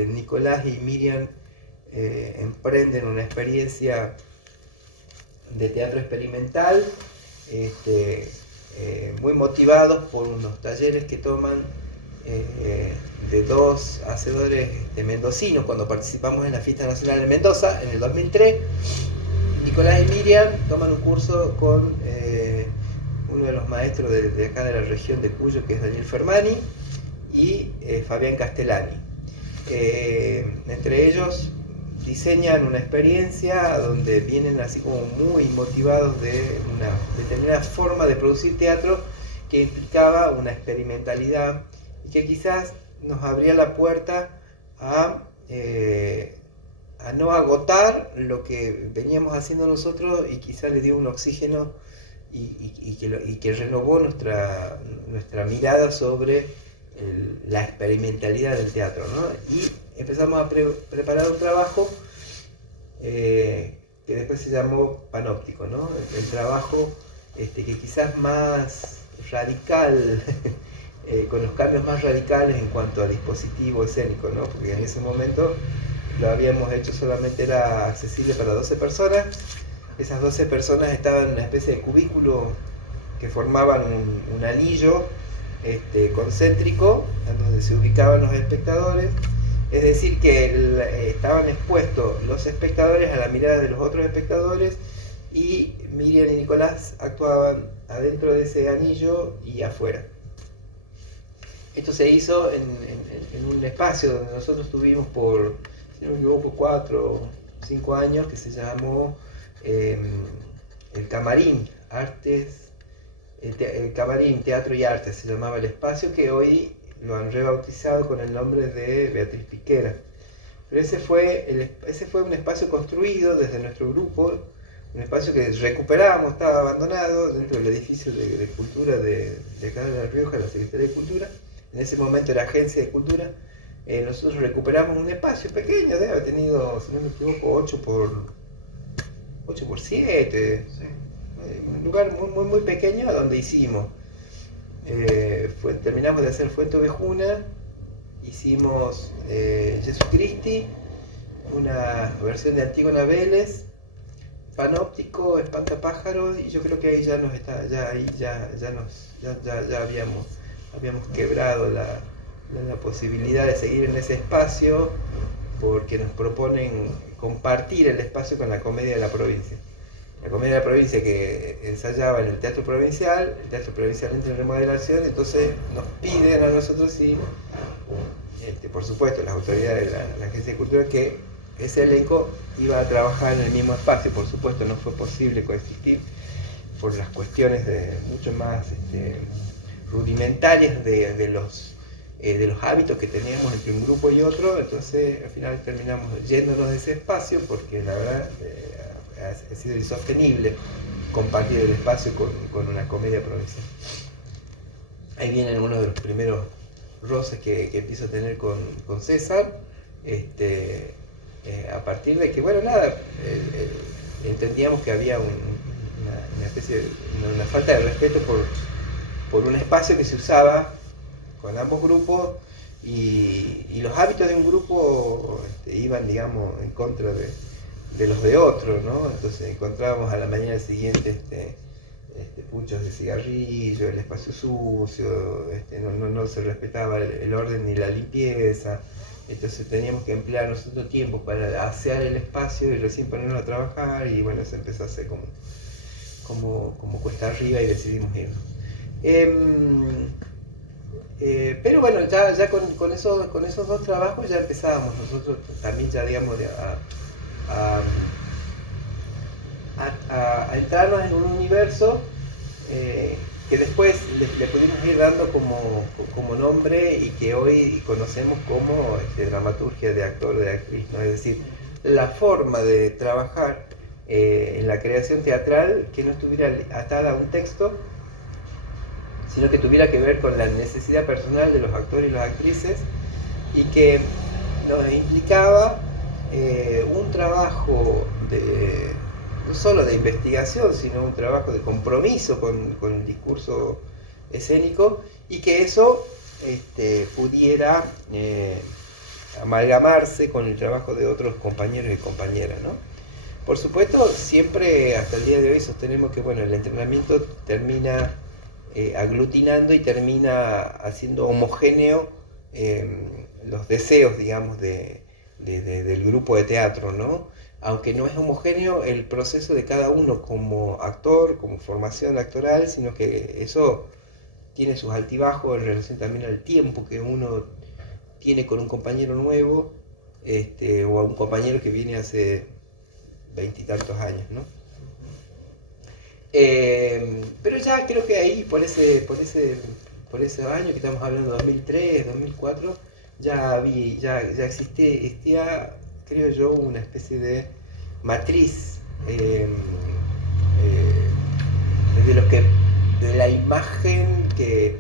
Nicolás y Miriam emprenden una experiencia de teatro experimental, muy motivados por unos talleres que toman de dos hacedores mendocinos cuando participamos en la Fiesta Nacional de Mendoza en el 2003. Nicolás y Miriam toman un curso con uno de los maestros de acá de la región de Cuyo, que es Daniel Fermani, y Fabián Castellani. Entre ellos diseñan una experiencia donde vienen así como muy motivados de una determinada forma de producir teatro que implicaba una experimentalidad y que quizás nos abría la puerta a no agotar lo que veníamos haciendo nosotros y quizás le dio un oxígeno y que renovó nuestra mirada sobre la experimentalidad del teatro, ¿no? Y empezamos a preparar un trabajo que después se llamó Panóptico, ¿no? El trabajo que quizás más radical, con los cambios más radicales en cuanto a dispositivo escénico, ¿no? Porque en ese momento lo habíamos hecho, solamente era accesible para 12 personas. Esas 12 personas estaban en una especie de cubículo que formaban un anillo concéntrico en donde se ubicaban los espectadores. Es decir, que estaban expuestos los espectadores a la mirada de los otros espectadores y Miriam y Nicolás actuaban adentro de ese anillo y afuera. Esto se hizo en un espacio donde nosotros tuvimos por, si no me equivoco, 4 o 5 años, que se llamó el Camarín Artes, el Camarín Teatro y Arte se llamaba el espacio, que hoy lo han rebautizado con el nombre de Beatriz Piquera. Pero ese fue un espacio construido desde nuestro grupo, un espacio que recuperamos, estaba abandonado dentro del edificio de cultura de acá de La Rioja, la Secretaría de Cultura. En ese momento era Agencia de Cultura. Nosotros recuperamos un espacio pequeño, debe haber tenido, si no me equivoco, 8 por 7, sí. Un lugar muy pequeño donde hicimos. Terminamos de hacer Fuente Ovejuna, hicimos Jesucristi, una versión de Antígona Vélez, Panóptico, Espantapájaros, y yo creo que ahí ya habíamos quebrado la posibilidad de seguir en ese espacio, porque nos proponen compartir el espacio con la Comedia de la Provincia. La Comedia de la Provincia, que ensayaba en el Teatro Provincial entra en remodelación, entonces nos piden a nosotros, y por supuesto las autoridades de la Agencia de Cultura, que ese elenco iba a trabajar en el mismo espacio. Por supuesto no fue posible coexistir por las cuestiones mucho más rudimentarias de los hábitos que teníamos entre un grupo y otro. Entonces al final terminamos yéndonos de ese espacio, porque la verdad ha sido insostenible compartir el espacio con una comedia provincial. Ahí vienen uno de los primeros roces que empiezo a tener con César, a partir de que, bueno, nada, entendíamos que había una especie de una falta de respeto por un espacio que se usaba con ambos grupos, y los hábitos de un grupo iban, digamos, en contra de los de otro, ¿no? Entonces encontrábamos a la mañana siguiente puchos de cigarrillo, el espacio sucio, no se respetaba el orden ni la limpieza. Entonces teníamos que emplear nosotros tiempo para asear el espacio y recién ponernos a trabajar, y bueno, se empezó a hacer como cuesta arriba, y decidimos irnos. Pero bueno, ya con esos dos trabajos ya empezábamos nosotros también, ya digamos, a entrarnos en un universo que después le pudimos ir dando como nombre, y que hoy conocemos como dramaturgia de actor, de actriz, ¿no? Es decir, la forma de trabajar en la creación teatral que no estuviera atada a un texto, sino que tuviera que ver con la necesidad personal de los actores y las actrices, y que nos implicaba un trabajo no solo de investigación, sino un trabajo de compromiso con el discurso escénico, y que eso pudiera amalgamarse con el trabajo de otros compañeros y compañeras, ¿no? Por supuesto, siempre hasta el día de hoy sostenemos que bueno, el entrenamiento termina aglutinando y termina haciendo homogéneo los deseos, digamos, del grupo de teatro, ¿no? Aunque no es homogéneo el proceso de cada uno como actor, como formación actoral, sino que eso tiene sus altibajos en relación también al tiempo que uno tiene con un compañero nuevo, o a un compañero que viene hace 20 y tantos años, ¿no? Pero ya creo que ahí, por ese año que estamos hablando, 2003, 2004, ya existía, creo yo, una especie de matriz de la imagen que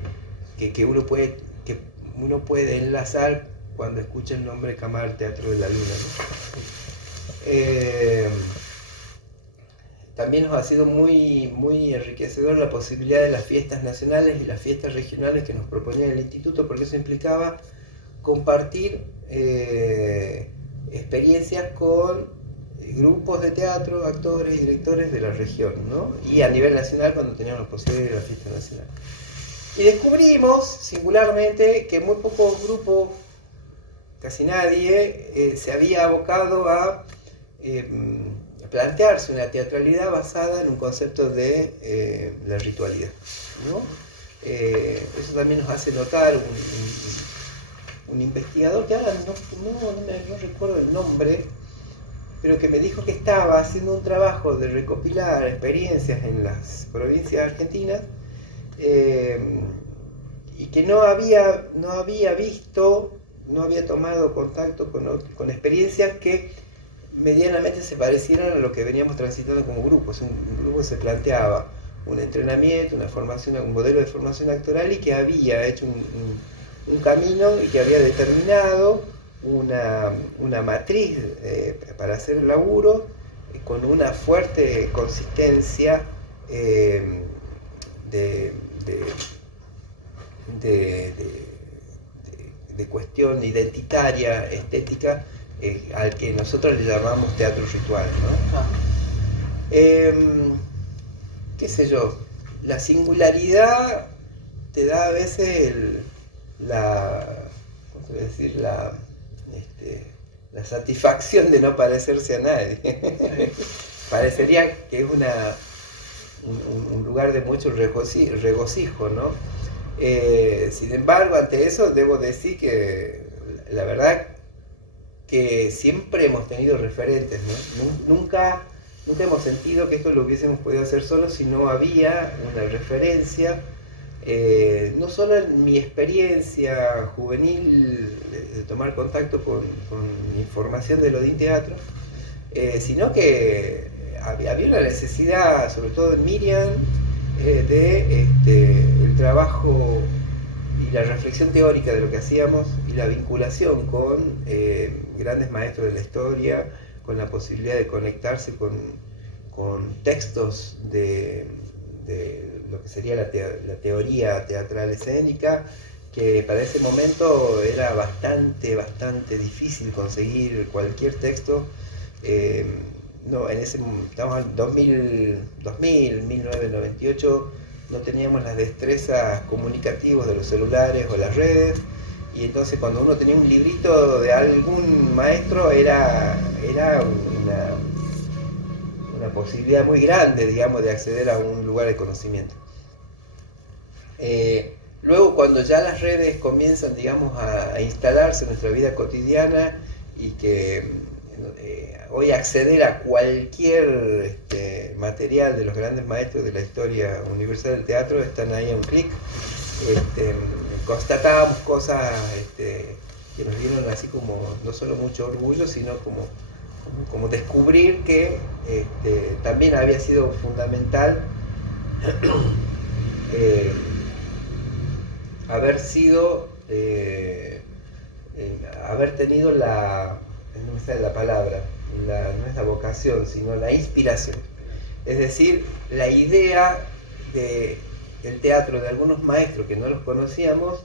uno puede enlazar cuando escucha el nombre Camar Teatro de la Luna, ¿no? También nos ha sido muy enriquecedor la posibilidad de las fiestas nacionales y las fiestas regionales que nos proponía el instituto, porque eso implicaba compartir experiencias con grupos de teatro, actores y directores de la región, ¿no? Y a nivel nacional cuando teníamos la posibilidad de ir a la fiesta nacional. Y descubrimos singularmente que muy pocos grupos, casi nadie, se había abocado a plantearse una teatralidad basada en un concepto de la ritualidad, ¿no? Eso también nos hace notar un investigador que ahora no recuerdo el nombre, pero que me dijo que estaba haciendo un trabajo de recopilar experiencias en las provincias argentinas, y que no había visto, no había tomado contacto con experiencias que medianamente se parecieran a lo que veníamos transitando como grupos. Un grupo se planteaba un entrenamiento, una formación, un modelo de formación actoral, y que había hecho un camino y que había determinado una matriz para hacer el laburo con una fuerte consistencia de cuestión identitaria, estética, al que nosotros le llamamos teatro ritual, ¿no? Qué sé yo, la singularidad te da a veces ¿cómo se puede decir? La satisfacción de no parecerse a nadie. Sí. Parecería que es un lugar de mucho regocijo, ¿no? Sin embargo, ante eso debo decir que la verdad que siempre hemos tenido referentes, ¿no? Nunca hemos sentido que esto lo hubiésemos podido hacer solos si no había una referencia, no solo en mi experiencia juvenil de tomar contacto con información del Odin Teatro, sino que había una necesidad, sobre todo en Miriam, el trabajo y la reflexión teórica de lo que hacíamos y la vinculación con grandes maestros de la historia, con la posibilidad de conectarse con textos de lo que sería la teoría teatral escénica, que para ese momento era bastante difícil conseguir cualquier texto. No, estamos en 2000, 1998, no teníamos las destrezas comunicativas de los celulares o las redes, y entonces cuando uno tenía un librito de algún maestro era una posibilidad muy grande, digamos, de acceder a un lugar de conocimiento. Luego, cuando ya las redes comienzan, digamos, a instalarse en nuestra vida cotidiana, y que hoy acceder a cualquier material de los grandes maestros de la historia universal del teatro están ahí a un clic, constatábamos cosas que nos dieron así como no solo mucho orgullo, sino como descubrir que también había sido fundamental haber sido, haber tenido no me sale la palabra, no es la vocación, sino la inspiración. Es decir, la idea del teatro de algunos maestros que no los conocíamos,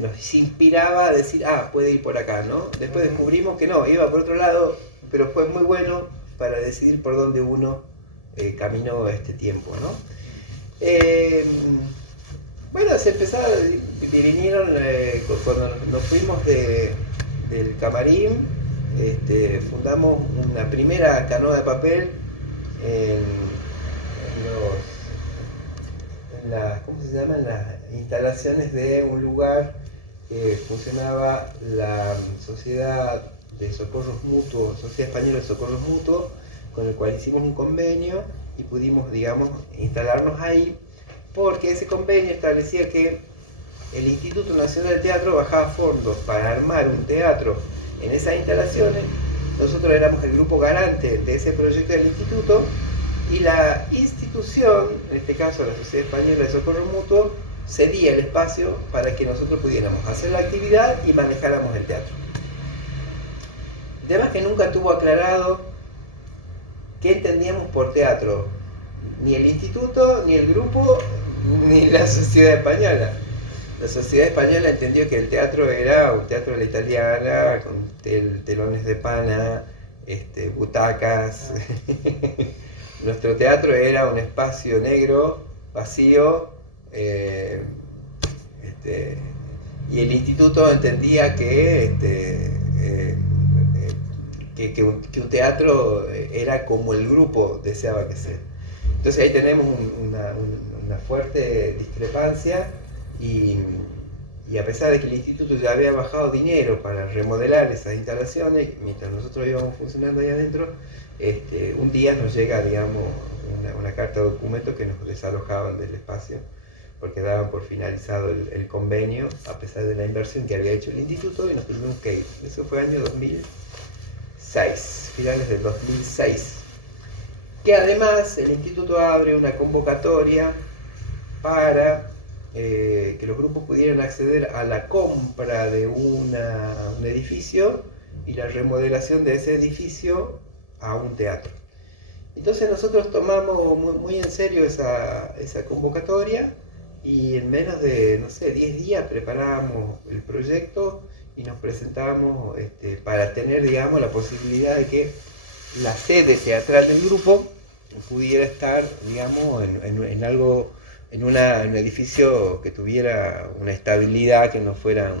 nos inspiraba a decir, puede ir por acá, ¿no? Después descubrimos que no, iba por otro lado, pero fue muy bueno para decidir por dónde uno caminó este tiempo, ¿no? Bueno, se empezaron, vinieron, cuando nos fuimos del camarín, fundamos una primera canoa de papel en ¿cómo se llama? En las instalaciones de un lugar que funcionaba la Sociedad de Socorros Mutuos, Sociedad Española de Socorros Mutuos, con el cual hicimos un convenio y pudimos, digamos, instalarnos ahí, porque ese convenio establecía que el Instituto Nacional del Teatro bajaba fondos para armar un teatro en esas instalaciones. Nosotros éramos el grupo garante de ese proyecto del instituto, y la institución, en este caso la Sociedad Española de Socorro Mutuo, cedía el espacio para que nosotros pudiéramos hacer la actividad y manejáramos el teatro. Además que nunca tuvo aclarado qué entendíamos por teatro, ni el instituto, ni el grupo, ni la Sociedad Española. La Sociedad Española entendió que el teatro era un teatro a la italiana, con telones de pana, butacas. Nuestro teatro era un espacio negro, vacío, y el instituto entendía que un teatro era como el grupo deseaba que sea. Entonces ahí tenemos una fuerte discrepancia, y a pesar de que el instituto ya había bajado dinero para remodelar esas instalaciones, mientras nosotros íbamos funcionando ahí adentro, un día nos llega, digamos, una carta de documento que nos desalojaban del espacio porque daban por finalizado el convenio, a pesar de la inversión que había hecho el instituto, y nos tuvimos que ir. Eso fue año 2006, finales del 2006. Que además el instituto abre una convocatoria para que los grupos pudieran acceder a la compra de un edificio y la remodelación de ese edificio a un teatro. Entonces nosotros tomamos muy en serio esa convocatoria, y en menos de, 10 días preparábamos el proyecto y nos presentábamos para tener, digamos, la posibilidad de que la sede teatral del grupo pudiera estar, digamos, en un edificio que tuviera una estabilidad, que no fuera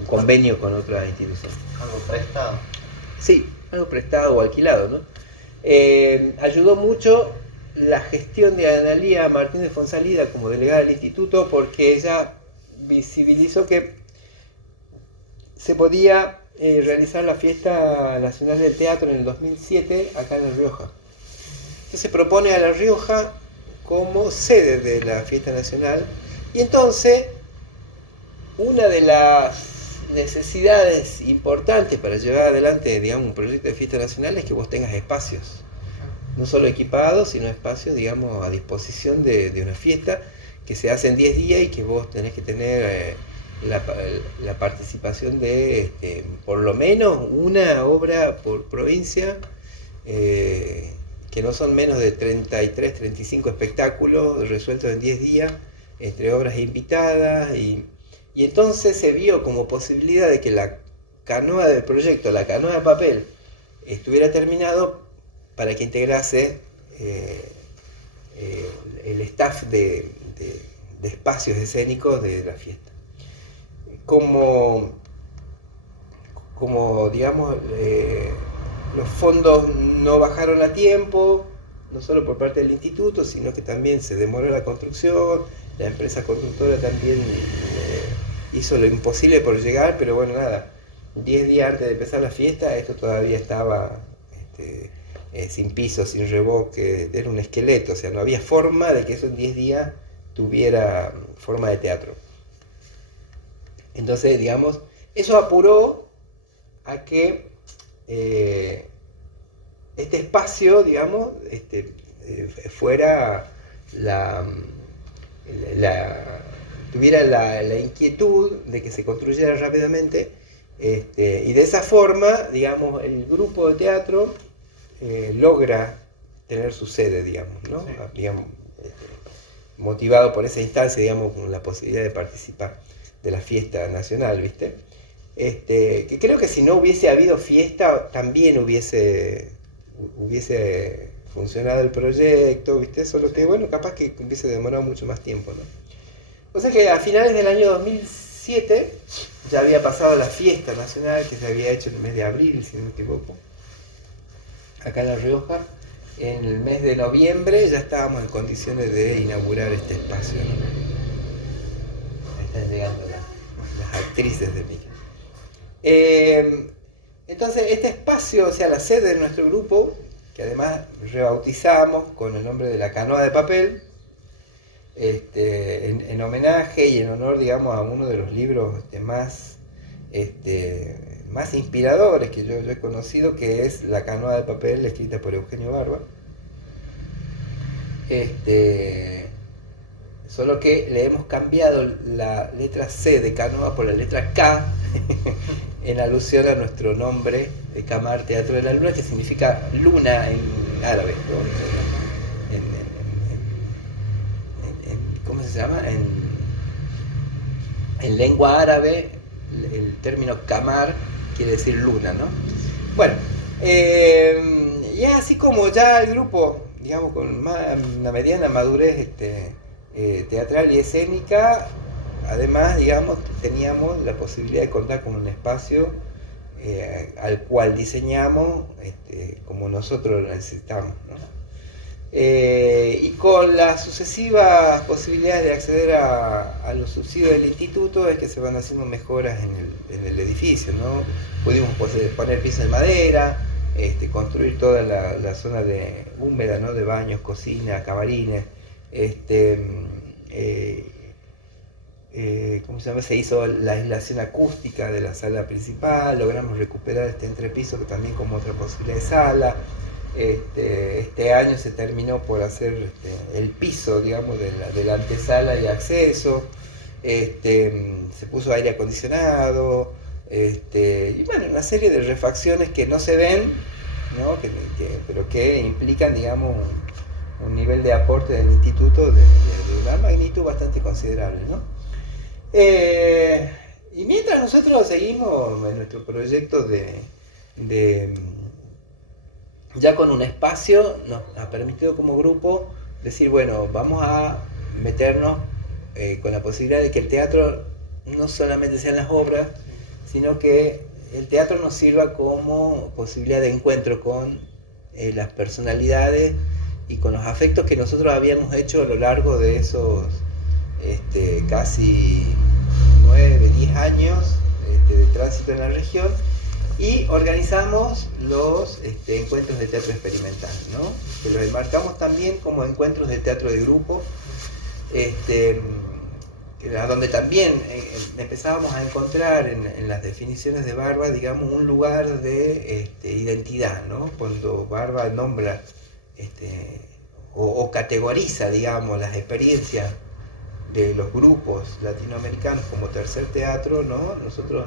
un convenio con otra institución. ¿Algo prestado? Sí, algo prestado o alquilado, ¿no? Ayudó mucho la gestión de Analía Martínez Fonsalida como delegada del instituto, porque ella visibilizó que se podía realizar la Fiesta Nacional del Teatro en el 2007 acá en La Rioja. Entonces propone a La Rioja como sede de la Fiesta Nacional, y entonces una de las necesidades importantes para llevar adelante, digamos, un proyecto de Fiesta Nacional es que vos tengas espacios, no solo equipados, sino espacios, digamos, a disposición de una fiesta que se hace en 10 días, y que vos tenés que tener la participación de por lo menos una obra por provincia, que no son menos de 33, 35 espectáculos resueltos en 10 días, entre obras invitadas, y entonces se vio como posibilidad de que la canoa del proyecto, la canoa de papel, estuviera terminado para que integrase el staff de espacios escénicos de la fiesta. Como digamos, los fondos no bajaron a tiempo, no solo por parte del instituto, sino que también se demoró la construcción, la empresa constructora también hizo lo imposible por llegar, pero bueno, nada, 10 días antes de empezar la fiesta, esto todavía estaba sin piso, sin revoque, era un esqueleto, o sea, no había forma de que eso en 10 días tuviera forma de teatro. Entonces, digamos, eso apuró a que este espacio, digamos, fuera tuviera la inquietud de que se construyera rápidamente, y de esa forma, digamos, el grupo de teatro logra tener su sede, digamos, ¿no? Sí. Digamos, motivado por esa instancia, digamos, con la posibilidad de participar de la fiesta nacional, ¿viste? Que creo que si no hubiese habido fiesta, también hubiese funcionado el proyecto, ¿viste? Solo que, bueno, capaz que hubiese demorado mucho más tiempo, ¿no? O sea que a finales del año 2007 ya había pasado la fiesta nacional que se había hecho en el mes de abril, si no me equivoco, acá en La Rioja. En el mes de noviembre ya estábamos en condiciones de inaugurar este espacio, ¿no? Están llegando las actrices de Mickey. Entonces, este espacio, o sea, la sede de nuestro grupo, que además rebautizamos con el nombre de La Canoa de Papel, en homenaje y en honor, digamos, a uno de los libros más inspiradores que yo he conocido, que es La Canoa de Papel, escrita por Eugenio Barba. Solo que le hemos cambiado la letra C de Canoa por la letra K en alusión a nuestro nombre, Camar Teatro de la Luna, que significa luna en árabe, ¿no? ¿Cómo se llama? En lengua árabe, el término Camar quiere decir luna, ¿no? Bueno, ya así como ya el grupo, digamos, con una mediana madurez teatral y escénica, además, digamos, teníamos la posibilidad de contar con un espacio al cual diseñamos como nosotros lo necesitamos, ¿no? Y con las sucesivas posibilidades de acceder a los subsidios del instituto es que se van haciendo mejoras en el edificio, ¿no? Pudimos poner pisos de madera, construir toda la zona húmeda, ¿no? De baños, cocina, camarines, ¿cómo se llama? Se hizo la aislación acústica de la sala principal, logramos recuperar este entrepiso que también como otra posibilidad de sala. Este año se terminó por hacer el piso, digamos, de la antesala y acceso. Se puso aire acondicionado, y bueno, una serie de refacciones que no se ven, ¿no? Pero que implican, digamos, un nivel de aporte del instituto de una magnitud bastante considerable, ¿no? Y mientras nosotros seguimos en nuestro proyecto ya con un espacio, nos ha permitido como grupo decir, bueno, vamos a meternos con la posibilidad de que el teatro no solamente sean las obras, sino que el teatro nos sirva como posibilidad de encuentro con las personalidades y con los afectos que nosotros habíamos hecho a lo largo de esos casi 9, 10 años de tránsito en la región, y organizamos los encuentros de teatro experimental, ¿no? Que los enmarcamos también como encuentros de teatro de grupo, donde también empezábamos a encontrar en las definiciones de Barba, digamos, un lugar de identidad, ¿no? Cuando Barba nombra o categoriza, digamos, las experiencias de los grupos latinoamericanos como tercer teatro, ¿no? Nosotros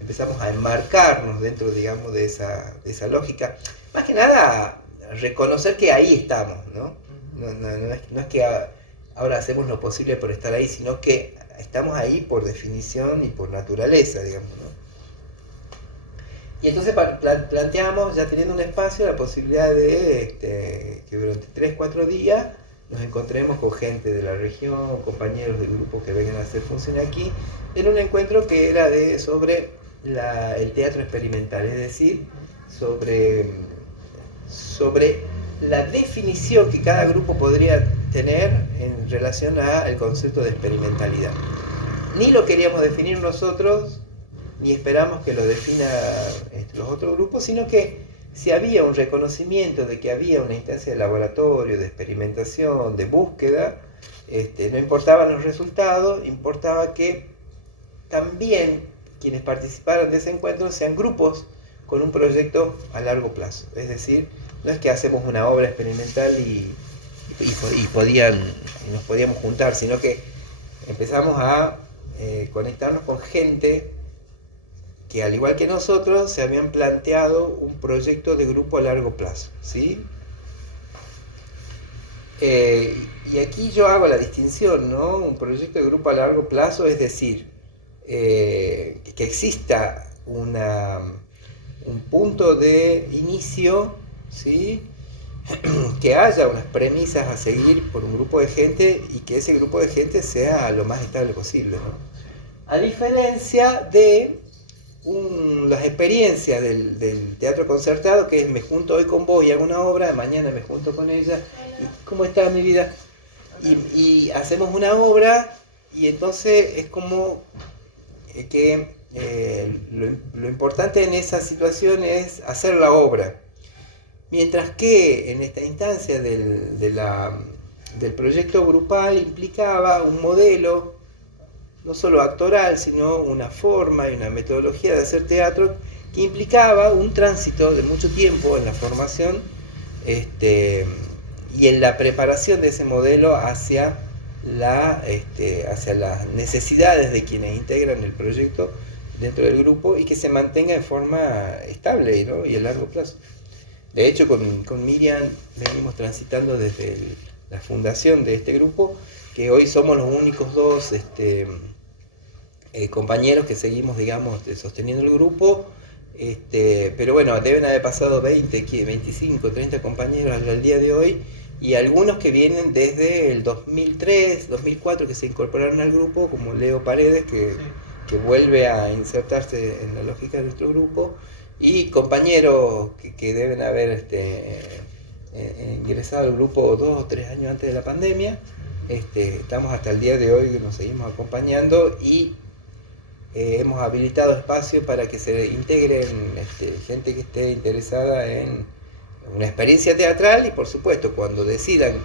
empezamos a enmarcarnos dentro, digamos, de esa lógica. Más que nada, reconocer que ahí estamos, ¿no? No es que ahora hacemos lo posible por estar ahí, sino que estamos ahí por definición y por naturaleza, digamos, ¿no? Y entonces planteamos, ya teniendo un espacio, la posibilidad de que durante 3-4 días nos encontremos con gente de la región, compañeros de grupo que vengan a hacer función aquí, en un encuentro que era sobre el teatro experimental, es decir, sobre la definición que cada grupo podría tener en relación al concepto de experimentalidad. Ni lo queríamos definir nosotros, ni esperamos que lo defina los otros grupos, sino que si había un reconocimiento de que había una instancia de laboratorio, de experimentación, de búsqueda, no importaban los resultados, importaba que también quienes participaran de ese encuentro sean grupos con un proyecto a largo plazo. Es decir, no es que hacemos una obra experimental y nos podíamos juntar, sino que empezamos a conectarnos con gente que, al igual que nosotros, se habían planteado un proyecto de grupo a largo plazo, ¿sí? Y aquí yo hago la distinción, ¿no? Un proyecto de grupo a largo plazo, es decir, que exista un punto de inicio, ¿sí? Que haya unas premisas a seguir por un grupo de gente y que ese grupo de gente sea lo más estable posible, ¿no? A diferencia de las experiencias del teatro concertado, que es: me junto hoy con vos y hago una obra, mañana me junto con ella, y ¿cómo está mi vida? Y hacemos una obra, y entonces es como que lo importante en esa situación es hacer la obra. Mientras que en esta instancia del proyecto grupal implicaba un modelo, no solo actoral, sino una forma y una metodología de hacer teatro que implicaba un tránsito de mucho tiempo en la formación y en la preparación de ese modelo hacia las necesidades de quienes integran el proyecto dentro del grupo, y que se mantenga en forma estable, ¿no? Y a largo plazo. De hecho, con Miriam venimos transitando desde la fundación de este grupo, que hoy somos los únicos dos compañeros que seguimos, digamos, sosteniendo el grupo, pero bueno, deben haber pasado 20, 25, 30 compañeros al día de hoy, y algunos que vienen desde el 2003, 2004, que se incorporaron al grupo, como Leo Paredes, que vuelve a insertarse en la lógica de nuestro grupo, y compañeros que deben haber ingresado al grupo 2 o 3 años antes de la pandemia. Estamos hasta el día de hoy, que nos seguimos acompañando, y hemos habilitado espacios para que se integren gente que esté interesada en una experiencia teatral, y por supuesto, cuando decidan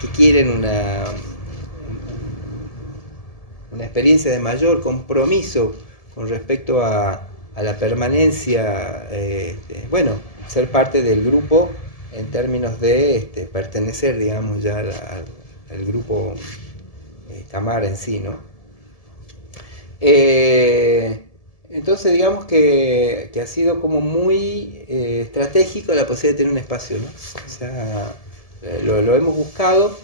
que quieren una experiencia de mayor compromiso con respecto a la permanencia, ser parte del grupo en términos de pertenecer, digamos, ya al grupo Camara en sí, ¿no? Entonces, digamos que ha sido como muy estratégico la posibilidad de tener un espacio, ¿no? O sea, lo hemos buscado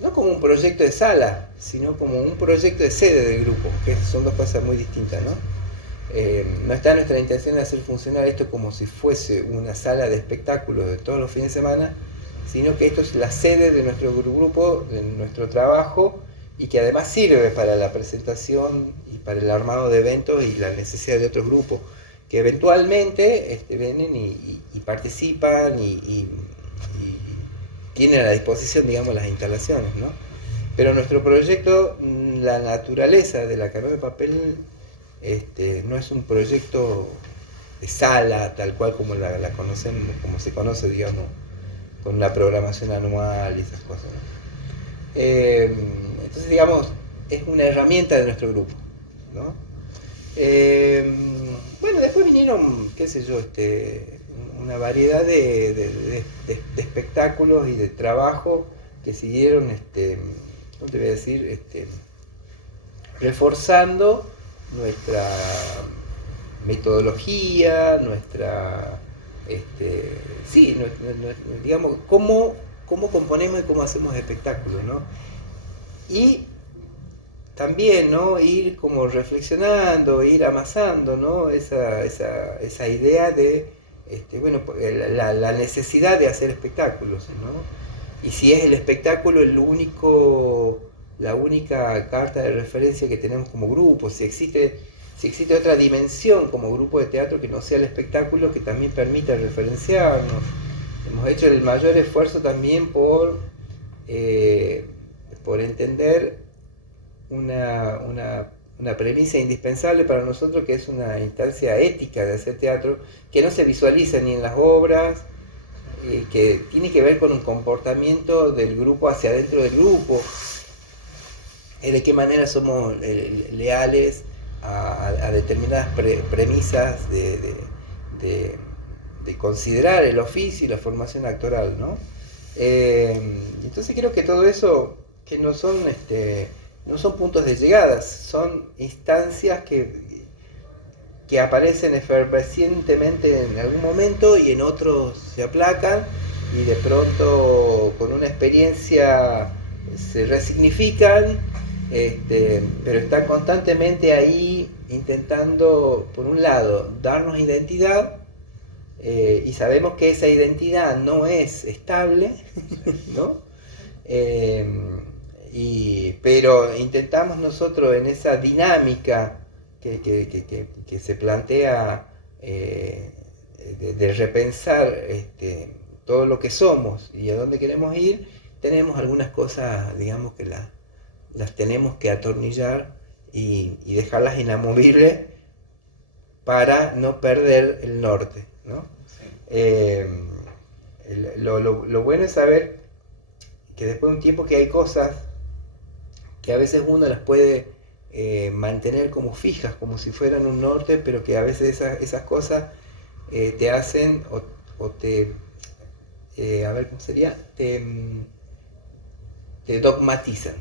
no como un proyecto de sala, sino como un proyecto de sede del grupo, que son dos cosas muy distintas, ¿no? No está nuestra intención de hacer funcionar esto como si fuese una sala de espectáculos de todos los fines de semana, sino que esto es la sede de nuestro grupo, de nuestro trabajo, y que además sirve para la presentación y para el armado de eventos y la necesidad de otros grupos que eventualmente vienen y participan y tienen a la disposición, digamos, las instalaciones, ¿no? Pero nuestro proyecto, la naturaleza de la Canoa de Papel, no es un proyecto de sala tal cual como la conocemos, como se conoce, digamos, con una programación anual y esas cosas, ¿no? Entonces, digamos, es una herramienta de nuestro grupo, ¿no? Bueno, después vinieron, qué sé yo, una variedad de espectáculos y de trabajo que siguieron, ¿cómo te voy a decir? Reforzando nuestra metodología, digamos, cómo componemos y cómo hacemos espectáculos, ¿no? Y también, ¿no?, ir como reflexionando, ir amasando, ¿no?, esa idea de la necesidad de hacer espectáculos, ¿no? Y si es el espectáculo la única carta de referencia que tenemos como grupo, si existe otra dimensión como grupo de teatro que no sea el espectáculo, que también permita referenciarnos. Hemos hecho el mayor esfuerzo también por entender una premisa indispensable para nosotros, que es una instancia ética de hacer teatro, que no se visualiza ni en las obras, que tiene que ver con un comportamiento del grupo hacia adentro del grupo, de qué manera somos leales a determinadas premisas de considerar el oficio y la formación actoral, ¿no? Entonces creo que todo eso, que no son no son puntos de llegada, son instancias que aparecen efervescientemente en algún momento y en otros se aplacan y de pronto con una experiencia se resignifican, pero están constantemente ahí intentando, por un lado, darnos identidad, y sabemos que esa identidad no es estable, ¿no? Pero intentamos nosotros en esa dinámica que se plantea, de repensar todo lo que somos y a dónde queremos ir, tenemos algunas cosas, digamos, que las tenemos que atornillar y dejarlas inamovibles para no perder el norte, ¿no? Sí. Lo bueno es saber que después de un tiempo que hay cosas que a veces uno las puede mantener como fijas, como si fueran un norte, pero que a veces esas cosas te hacen o te, a ver cómo sería, te dogmatizan,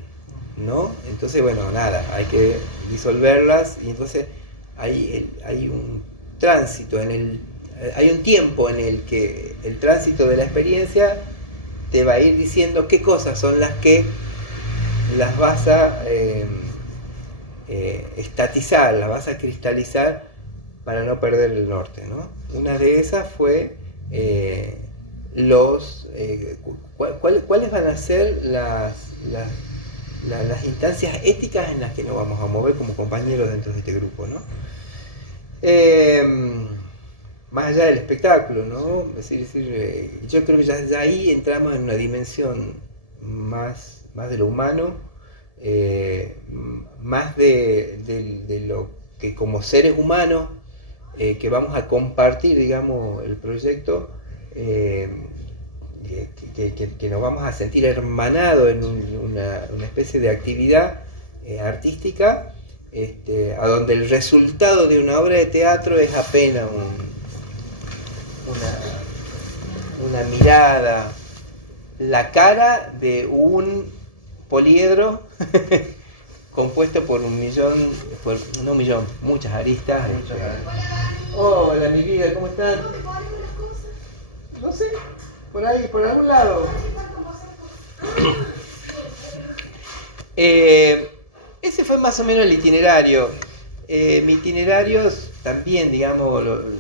¿no? Entonces, bueno, nada, hay que disolverlas y entonces hay un tránsito, hay un tiempo en el que el tránsito de la experiencia te va a ir diciendo qué cosas son las que las vas a estatizar, las vas a cristalizar para no perder el norte, ¿no? Una de esas fue cuáles van a ser las instancias éticas en las que nos vamos a mover como compañeros dentro de este grupo, ¿no? Más allá del espectáculo, ¿no? Yo creo que ya ahí entramos en una dimensión más de lo humano, más de lo que como seres humanos que vamos a compartir, digamos, el proyecto, que nos vamos a sentir hermanados en una especie de actividad artística, a donde el resultado de una obra de teatro es apenas una mirada, la cara de un poliedro compuesto por muchas aristas. Hola, mi vida, ¿cómo están? No sé, por ahí, por algún lado. Ese fue más o menos el itinerario. Mi itinerario también, digamos, lo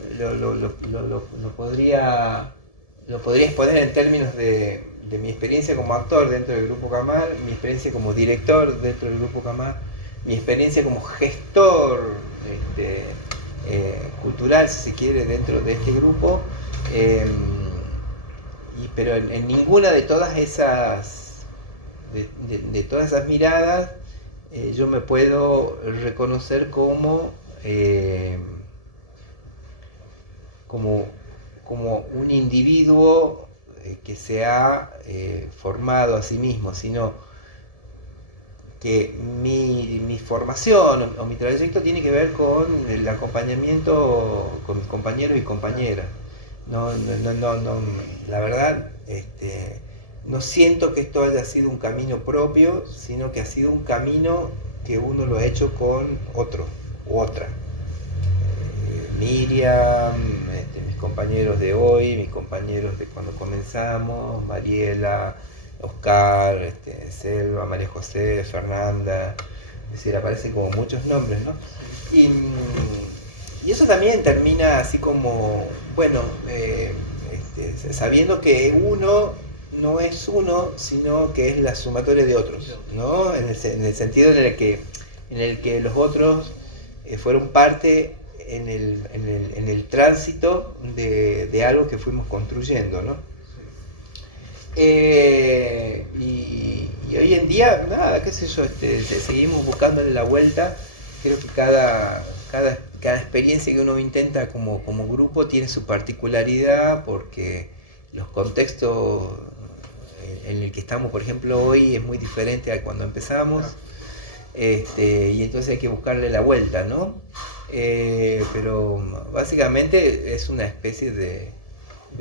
podría exponer en términos de mi experiencia como actor dentro del Grupo Camar, mi experiencia como director dentro del Grupo Camar, mi experiencia como gestor cultural, si se quiere, dentro de este grupo, pero en ninguna de todas esas todas esas miradas yo me puedo reconocer como un individuo que se ha formado a sí mismo, sino que mi formación o mi trayecto tiene que ver con el acompañamiento con mis compañeros y compañeras. No, la verdad, no siento que esto haya sido un camino propio, sino que ha sido un camino que uno lo ha hecho con otro u otra. Miriam, mis compañeros de hoy, mis compañeros de cuando comenzamos, Mariela, Oscar, Selva, María José, Fernanda, es decir, aparecen como muchos nombres, ¿no? Y eso también termina así como, bueno, sabiendo que uno no es uno, sino que es la sumatoria de otros, ¿no? En el sentido en el que los otros fueron parte en el tránsito de algo que fuimos construyendo, ¿no? Y hoy en día, nada, qué sé yo, seguimos buscándole la vuelta. Creo que cada experiencia que uno intenta como grupo tiene su particularidad, porque los contextos en el que estamos, por ejemplo, hoy es muy diferente a cuando empezamos, y entonces hay que buscarle la vuelta, ¿no? Pero básicamente es una especie de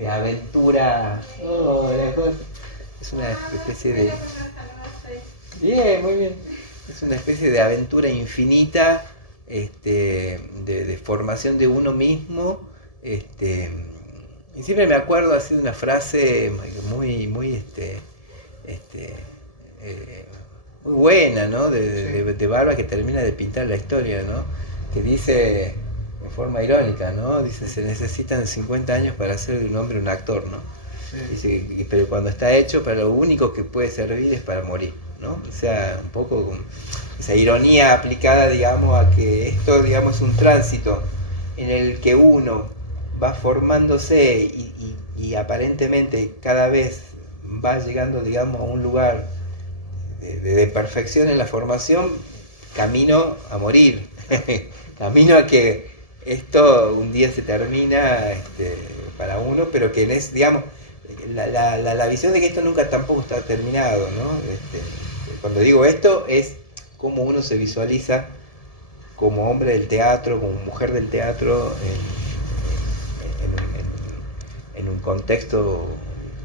aventura. Es una especie de... Bien, muy bien. es una especie de aventura infinita, de formación de uno mismo. Y siempre me acuerdo así de una frase este, muy buena, ¿no? De Barba, que termina de pintar la historia, ¿no? Que dice, de forma irónica, ¿no? Dice, se necesitan 50 años para hacer de un hombre un actor, ¿no? Sí. Dice, pero cuando está hecho, para lo único que puede servir es para morir, ¿no? O sea, un poco con esa ironía aplicada, digamos, a que esto, digamos, es un tránsito en el que uno va formándose y aparentemente cada vez va llegando, digamos, a un lugar de perfección en la formación, camino a morir, camino a que esto un día se termina para uno, pero que es, digamos, la visión de que esto nunca tampoco está terminado, ¿no? Cuando digo esto es cómo uno se visualiza como hombre del teatro, como mujer del teatro, en un contexto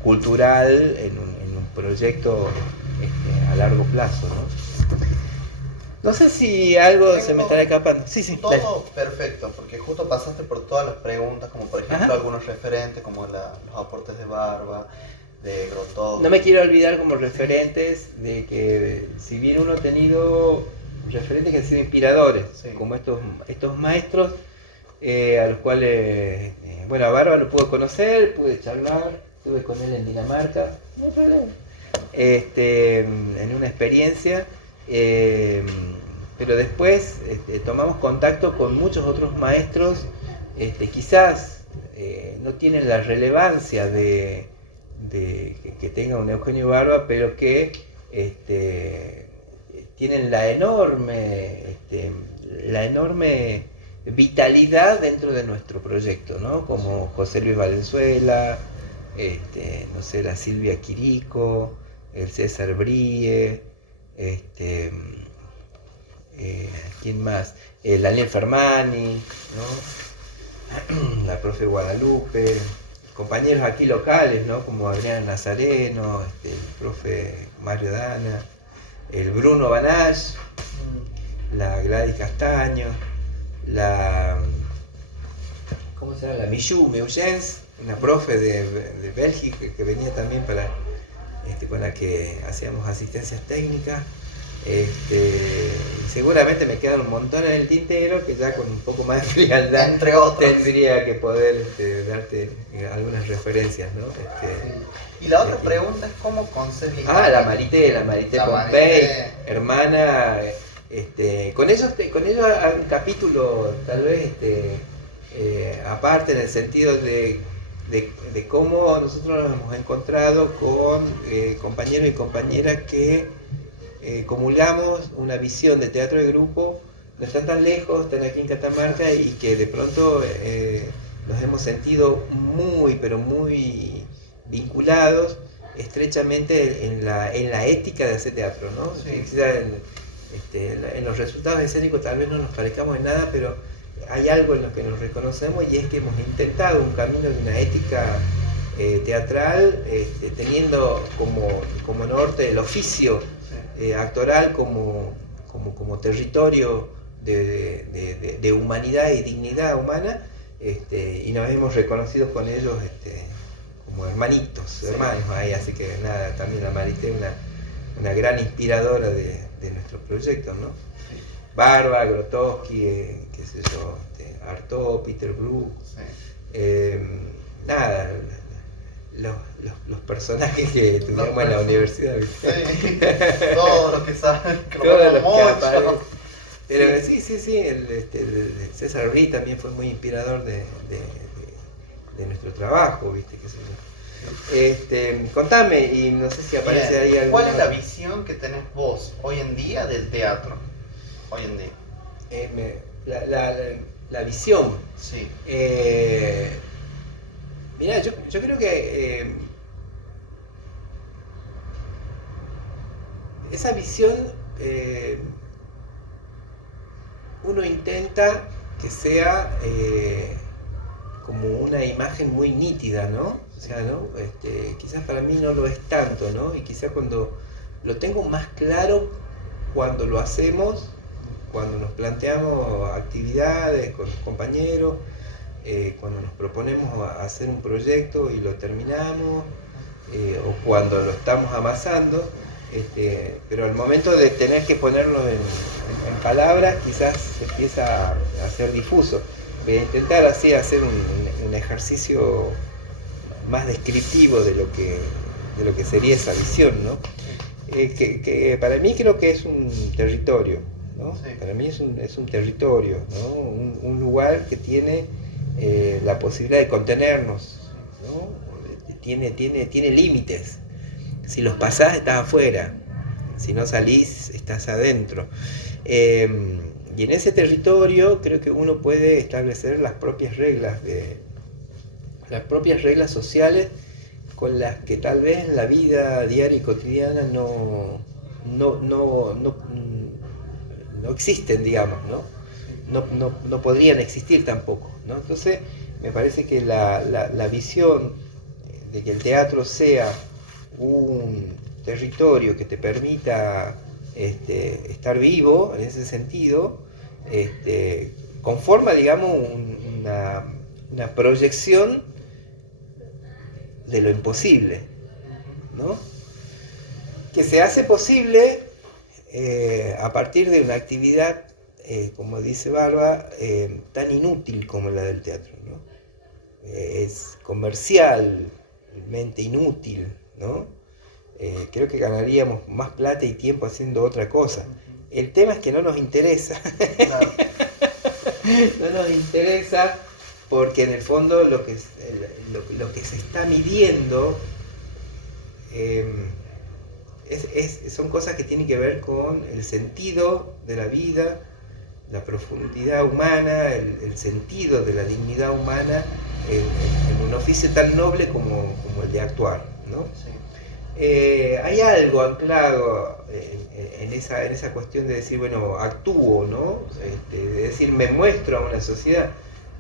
cultural, en un proyecto a largo plazo, ¿no? No sé si algo se me estará escapando. Sí, todo dale. Perfecto, porque justo pasaste por todas las preguntas, como por ejemplo Ajá. algunos referentes, como los aportes de Barba, de Grotowski. No me quiero olvidar como referentes de que si bien uno ha tenido referentes que han sido inspiradores, Sí. como estos maestros, a los cuales, bueno, a Barba lo pude conocer, pude charlar, estuve con él en Dinamarca, no hay problema, en una experiencia, pero después tomamos contacto con muchos otros maestros, quizás no tienen la relevancia de que tenga un Eugenio Barba, pero que tienen la enorme vitalidad dentro de nuestro proyecto, ¿no? Como José Luis Valenzuela, no sé, la Silvia Quirico, el César Brie, ¿quién más? Daniel Fermani, ¿no? La profe Guadalupe, compañeros aquí locales, ¿no? Como Adriana Nazareno, el profe Mario Dana, el Bruno Banach, la Gladys Castaño, ¿cómo se llama? La Michu Meuyens, una profe de Bélgica que venía también con la que hacíamos asistencias técnicas. Seguramente me quedan un montón en el tintero que ya con un poco más de frialdad Entre otros. tendría que poder darte algunas referencias, ¿no? Y la otra pregunta es cómo concebís. La Marité Pompey, hermana. Con ellos hay un capítulo tal vez aparte, en el sentido de cómo nosotros nos hemos encontrado con compañeros y compañeras que comulgamos una visión de teatro de grupo, no están tan lejos, están aquí en Catamarca, y que de pronto nos hemos sentido muy, pero muy vinculados estrechamente en la ética de hacer teatro, ¿no? Sí. En los resultados escénicos tal vez no nos parezcamos en nada, pero hay algo en lo que nos reconocemos, y es que hemos intentado un camino de una ética teatral, teniendo como norte el oficio actoral como territorio de humanidad y dignidad humana, y nos hemos reconocido con ellos como hermanitos, hermanos ahí, así que nada, también la Marité, una gran inspiradora de nuestros proyectos, ¿no? Sí. Barba, Grotowski, qué sé yo, Artaud, Peter Brook, nada, los personajes que tuvimos en la universidad, ¿viste? Sí, todos los que saben, que todos los que mucho. aparecen. Pero sí, el César Brie también fue muy inspirador de nuestro trabajo, ¿viste? Qué sé yo. Contame, y no sé si aparece Bien. ahí algo. ¿Cuál es la visión que tenés vos hoy en día del teatro? Hoy en día. La visión. Sí. Mirá, yo creo que esa visión uno intenta que sea como una imagen muy nítida, ¿no? O sea, ¿no? Quizás para mí no lo es tanto, ¿no? Y quizás cuando lo tengo más claro, cuando lo hacemos, cuando nos planteamos actividades con los compañeros, cuando nos proponemos hacer un proyecto y lo terminamos, o cuando lo estamos amasando, pero al momento de tener que ponerlo en palabras, quizás se empieza a ser difuso. Voy a intentar así hacer un ejercicio más descriptivo de lo que sería esa visión, ¿no? Que para mí creo que es un territorio, ¿no? Sí. Para mí es un territorio, ¿no? Un lugar que tiene la posibilidad de contenernos, ¿no? Tiene límites. Si los pasás, estás afuera. Si no salís, estás adentro. Y en ese territorio creo que uno puede establecer las propias reglas sociales con las que tal vez en la vida diaria y cotidiana no existen, digamos, ¿no? No podrían existir tampoco, ¿no? Entonces me parece que la visión de que el teatro sea un territorio que te permita estar vivo en ese sentido, conforma, digamos, una proyección de lo imposible, ¿no? Que se hace posible a partir de una actividad, como dice Barba, tan inútil como la del teatro, ¿no? Es comercialmente inútil, ¿no? Creo que ganaríamos más plata y tiempo haciendo otra cosa. El tema es que no nos interesa. Claro. No nos interesa porque en el fondo lo que se está midiendo son cosas que tienen que ver con el sentido de la vida, la profundidad humana, el sentido de la dignidad humana en un oficio tan noble como el de actuar, ¿no? Sí. Hay algo anclado en esa cuestión de decir, bueno, actúo, ¿no? De decir, me muestro a una sociedad.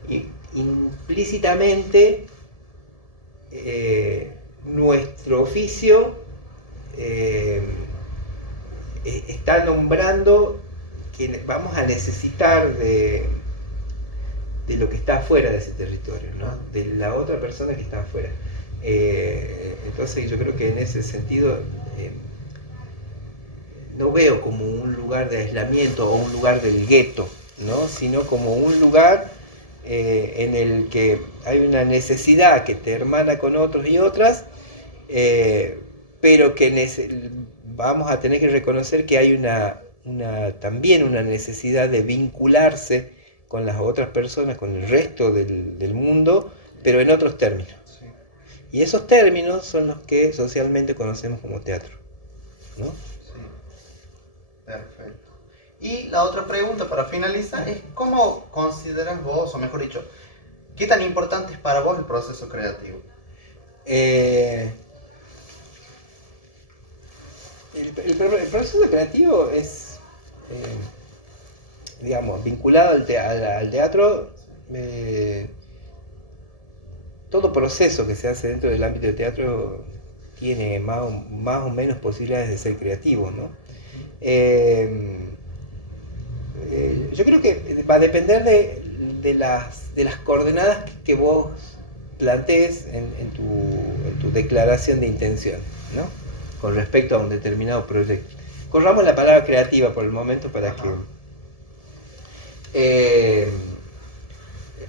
Y implícitamente nuestro oficio está nombrando que vamos a necesitar de lo que está afuera de ese territorio, ¿no? De la otra persona que está afuera. Entonces yo creo que en ese sentido no veo como un lugar de aislamiento o un lugar del gueto, ¿no? Sino como un lugar en el que hay una necesidad que te hermana con otros y otras, pero que vamos a tener que reconocer que hay también una necesidad de vincularse con las otras personas, con el resto del mundo, pero en otros términos. Sí. Y esos términos son los que socialmente conocemos como teatro, ¿no? Sí, perfecto. Y la otra pregunta para finalizar es, ¿cómo consideras vos, o mejor dicho, qué tan importante es para vos el proceso creativo? El proceso creativo es, digamos, vinculado al teatro. Todo proceso que se hace dentro del ámbito del teatro tiene más o menos posibilidades de ser creativo, ¿no? Yo creo que va a depender de las coordenadas que vos plantees en tu declaración de intención, ¿no? Con respecto a un determinado proyecto. Corramos la palabra creativa por el momento para que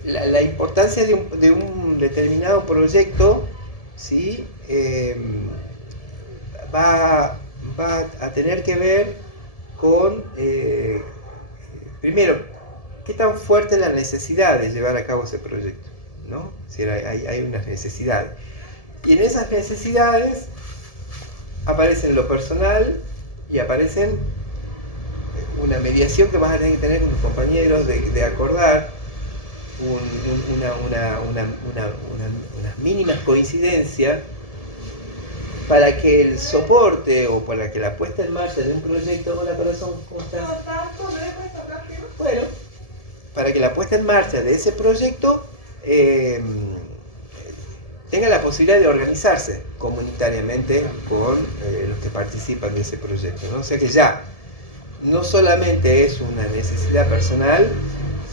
la importancia de un determinado proyecto, ¿sí? Va a tener que ver con, primero, qué tan fuerte es la necesidad de llevar a cabo ese proyecto, ¿no? Es decir, hay unas necesidades. Y en esas necesidades aparecen lo personal y aparecen una mediación que vas a tener que tener con tus compañeros de acordar unas mínimas coincidencias para que el soporte o para que la puesta en marcha de un proyecto. Hola corazón, ¿cómo estás? Bueno, para que la puesta en marcha de ese proyecto tenga la posibilidad de organizarse comunitariamente con los que participan de ese proyecto, ¿no? O sea que ya no solamente es una necesidad personal,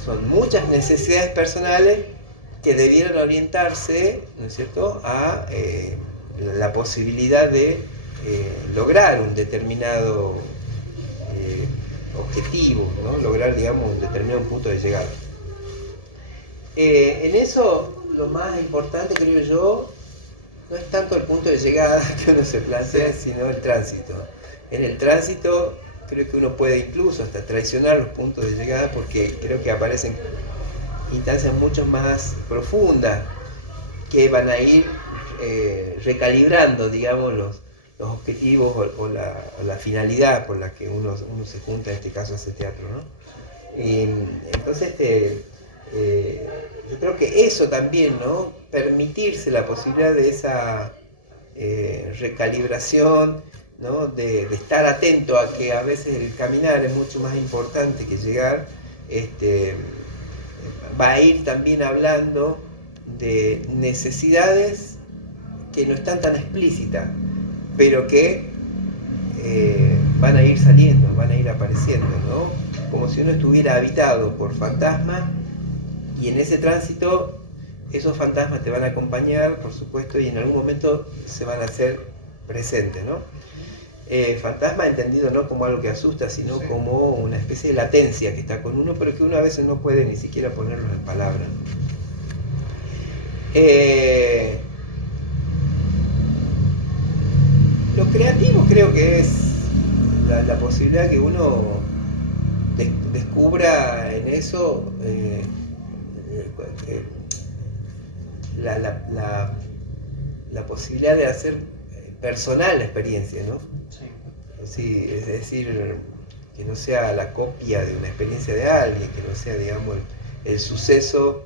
son muchas necesidades personales que debieran orientarse, ¿no es cierto?, a la posibilidad de lograr un determinado objetivo, ¿no? Lograr, digamos, un determinado punto de llegada. En eso, lo más importante, creo yo, no es tanto el punto de llegada que uno se plantea, sino el tránsito. En el tránsito creo que uno puede incluso hasta traicionar los puntos de llegada, porque creo que aparecen instancias mucho más profundas que van a ir recalibrando, digamos, los objetivos o la finalidad por la que uno se junta, en este caso, a ese teatro, ¿no? Entonces, yo creo que eso también, ¿no? Permitirse la posibilidad de esa recalibración, ¿no? De estar atento a que a veces el caminar es mucho más importante que llegar, va a ir también hablando de necesidades que no están tan explícitas, pero que van a ir saliendo, van a ir apareciendo, ¿no? Como si uno estuviera habitado por fantasmas, y en ese tránsito esos fantasmas te van a acompañar, por supuesto, y en algún momento se van a hacer presentes, ¿no? Fantasma entendido no como algo que asusta, sino como una especie de latencia que está con uno, pero que uno a veces no puede ni siquiera ponerlo en palabras. Lo creativo creo que es la posibilidad que uno descubra en eso la posibilidad de hacer personal la experiencia, ¿no? Sí, es decir, que no sea la copia de una experiencia de alguien, que no sea, digamos, el suceso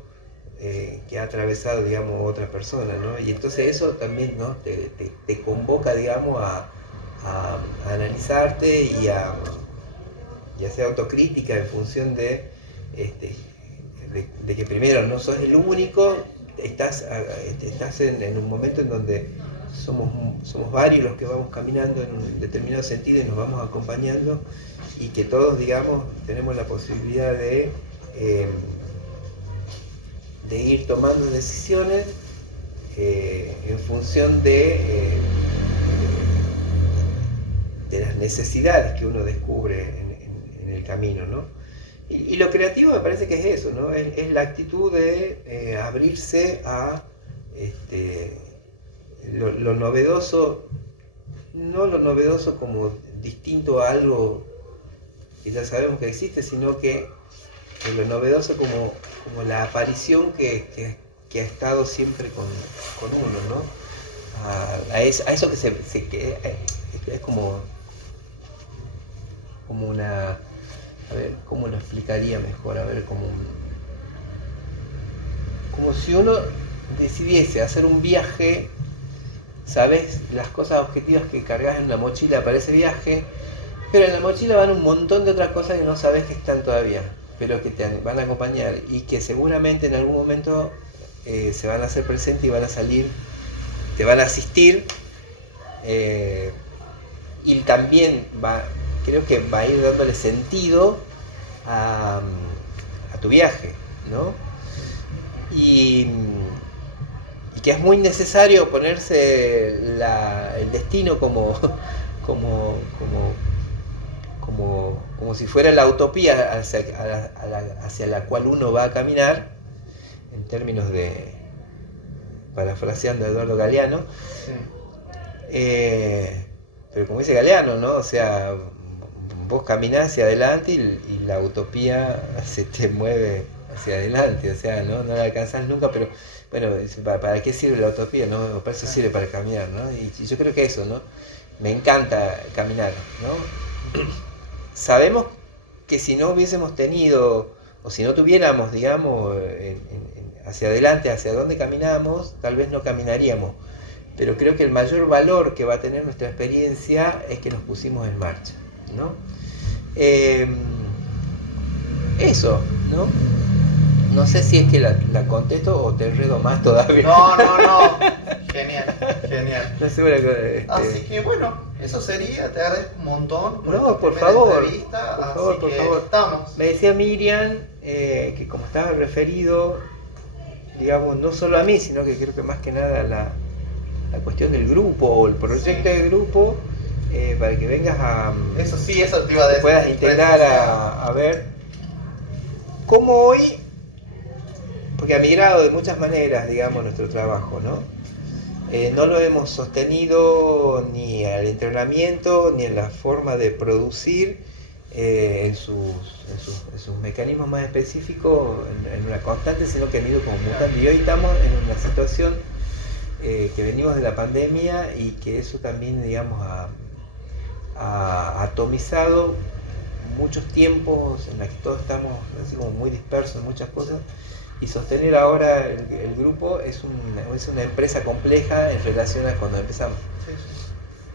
que ha atravesado, digamos, otra persona, ¿no? Y entonces eso también, ¿no? te convoca, digamos, a analizarte y a hacer autocrítica en función de que primero no sos el único, estás en un momento en donde somos varios los que vamos caminando en un determinado sentido y nos vamos acompañando, y que todos, digamos, tenemos la posibilidad de ir tomando decisiones en función de las necesidades que uno descubre en el camino, ¿no? Y lo creativo me parece que es eso, ¿no? Es la actitud de abrirse a lo novedoso, no lo novedoso como distinto a algo que ya sabemos que existe, sino que lo novedoso como la aparición que ha estado siempre con uno, ¿no? A eso que es como una... A ver, ¿cómo lo explicaría mejor? A ver, como si uno decidiese hacer un viaje, ¿sabes? Las cosas objetivas que cargas en la mochila para ese viaje, pero en la mochila van un montón de otras cosas que no sabes que están todavía, pero que te van a acompañar y que seguramente en algún momento se van a hacer presentes y van a salir, te van a asistir, y también creo que va a ir dándole sentido a tu viaje, ¿no? Y que es muy necesario ponerse el destino como si fuera la utopía hacia la cual uno va a caminar, en términos de, parafraseando a Eduardo Galeano, pero como dice Galeano, ¿no? O sea, vos caminás hacia adelante y la utopía se te mueve hacia adelante, o sea, no la alcanzás nunca, pero bueno, ¿para qué sirve la utopía? ¿No? Para eso sirve, para caminar, ¿no? Y yo creo que eso, ¿no? Me encanta caminar, ¿no? Sabemos que si no hubiésemos tenido, o si no tuviéramos, digamos, hacia adelante, hacia dónde caminamos, tal vez no caminaríamos. Pero creo que el mayor valor que va a tener nuestra experiencia es que nos pusimos en marcha, ¿no? Eso, ¿no? No sé si es que la contesto o te enredo más todavía. No. Genial. No sé, bueno, Así que bueno, Eso sería, te agradezco un montón No, esta por primera favor, entrevista, por así favor, por que favor. estamos. Me decía Miriam que como estaba referido, digamos, no solo a mí, sino que creo que más que nada a la cuestión del grupo o el proyecto del grupo, para que vengas a... Eso sí, eso te iba a que decir. puedas integrar a ver cómo hoy, porque ha migrado de muchas maneras, digamos, nuestro trabajo, ¿no? No lo hemos sostenido ni al entrenamiento, ni en la forma de producir, en sus mecanismos más específicos, en una constante, sino que han ido como mutando. Y hoy estamos en una situación que venimos de la pandemia y que eso también, digamos, ha atomizado muchos tiempos en los que todos estamos así como muy dispersos en muchas cosas, y sostener ahora el grupo es una empresa compleja en relación a cuando empezamos.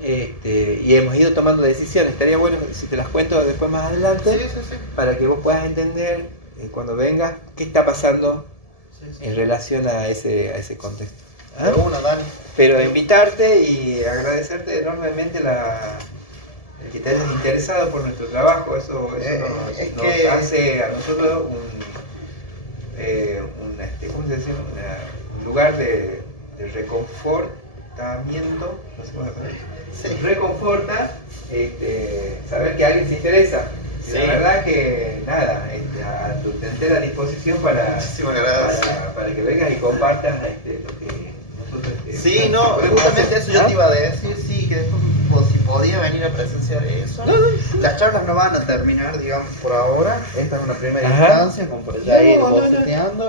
Y hemos ido tomando decisiones. Estaría bueno si te las cuento después más adelante, para que vos puedas entender cuando vengas qué está pasando en relación a ese contexto. ¿Ah? Dani. Pero invitarte y agradecerte enormemente el que te hayas interesado por nuestro trabajo. Eso nos hace a nosotros ¿cómo se dice? Un lugar de reconfortamiento, no sé cómo se llama. Nos reconforta saber que alguien se interesa. Sí. La verdad que nada, a tu entera disposición para que vengas y compartas lo que nosotros... Sí, no, justamente eso yo te iba a decir, sí, que después si podía venir a presenciar eso. Las charlas no van a terminar, digamos, por ahora. Esta es una primera instancia, como por allá ir boceteando.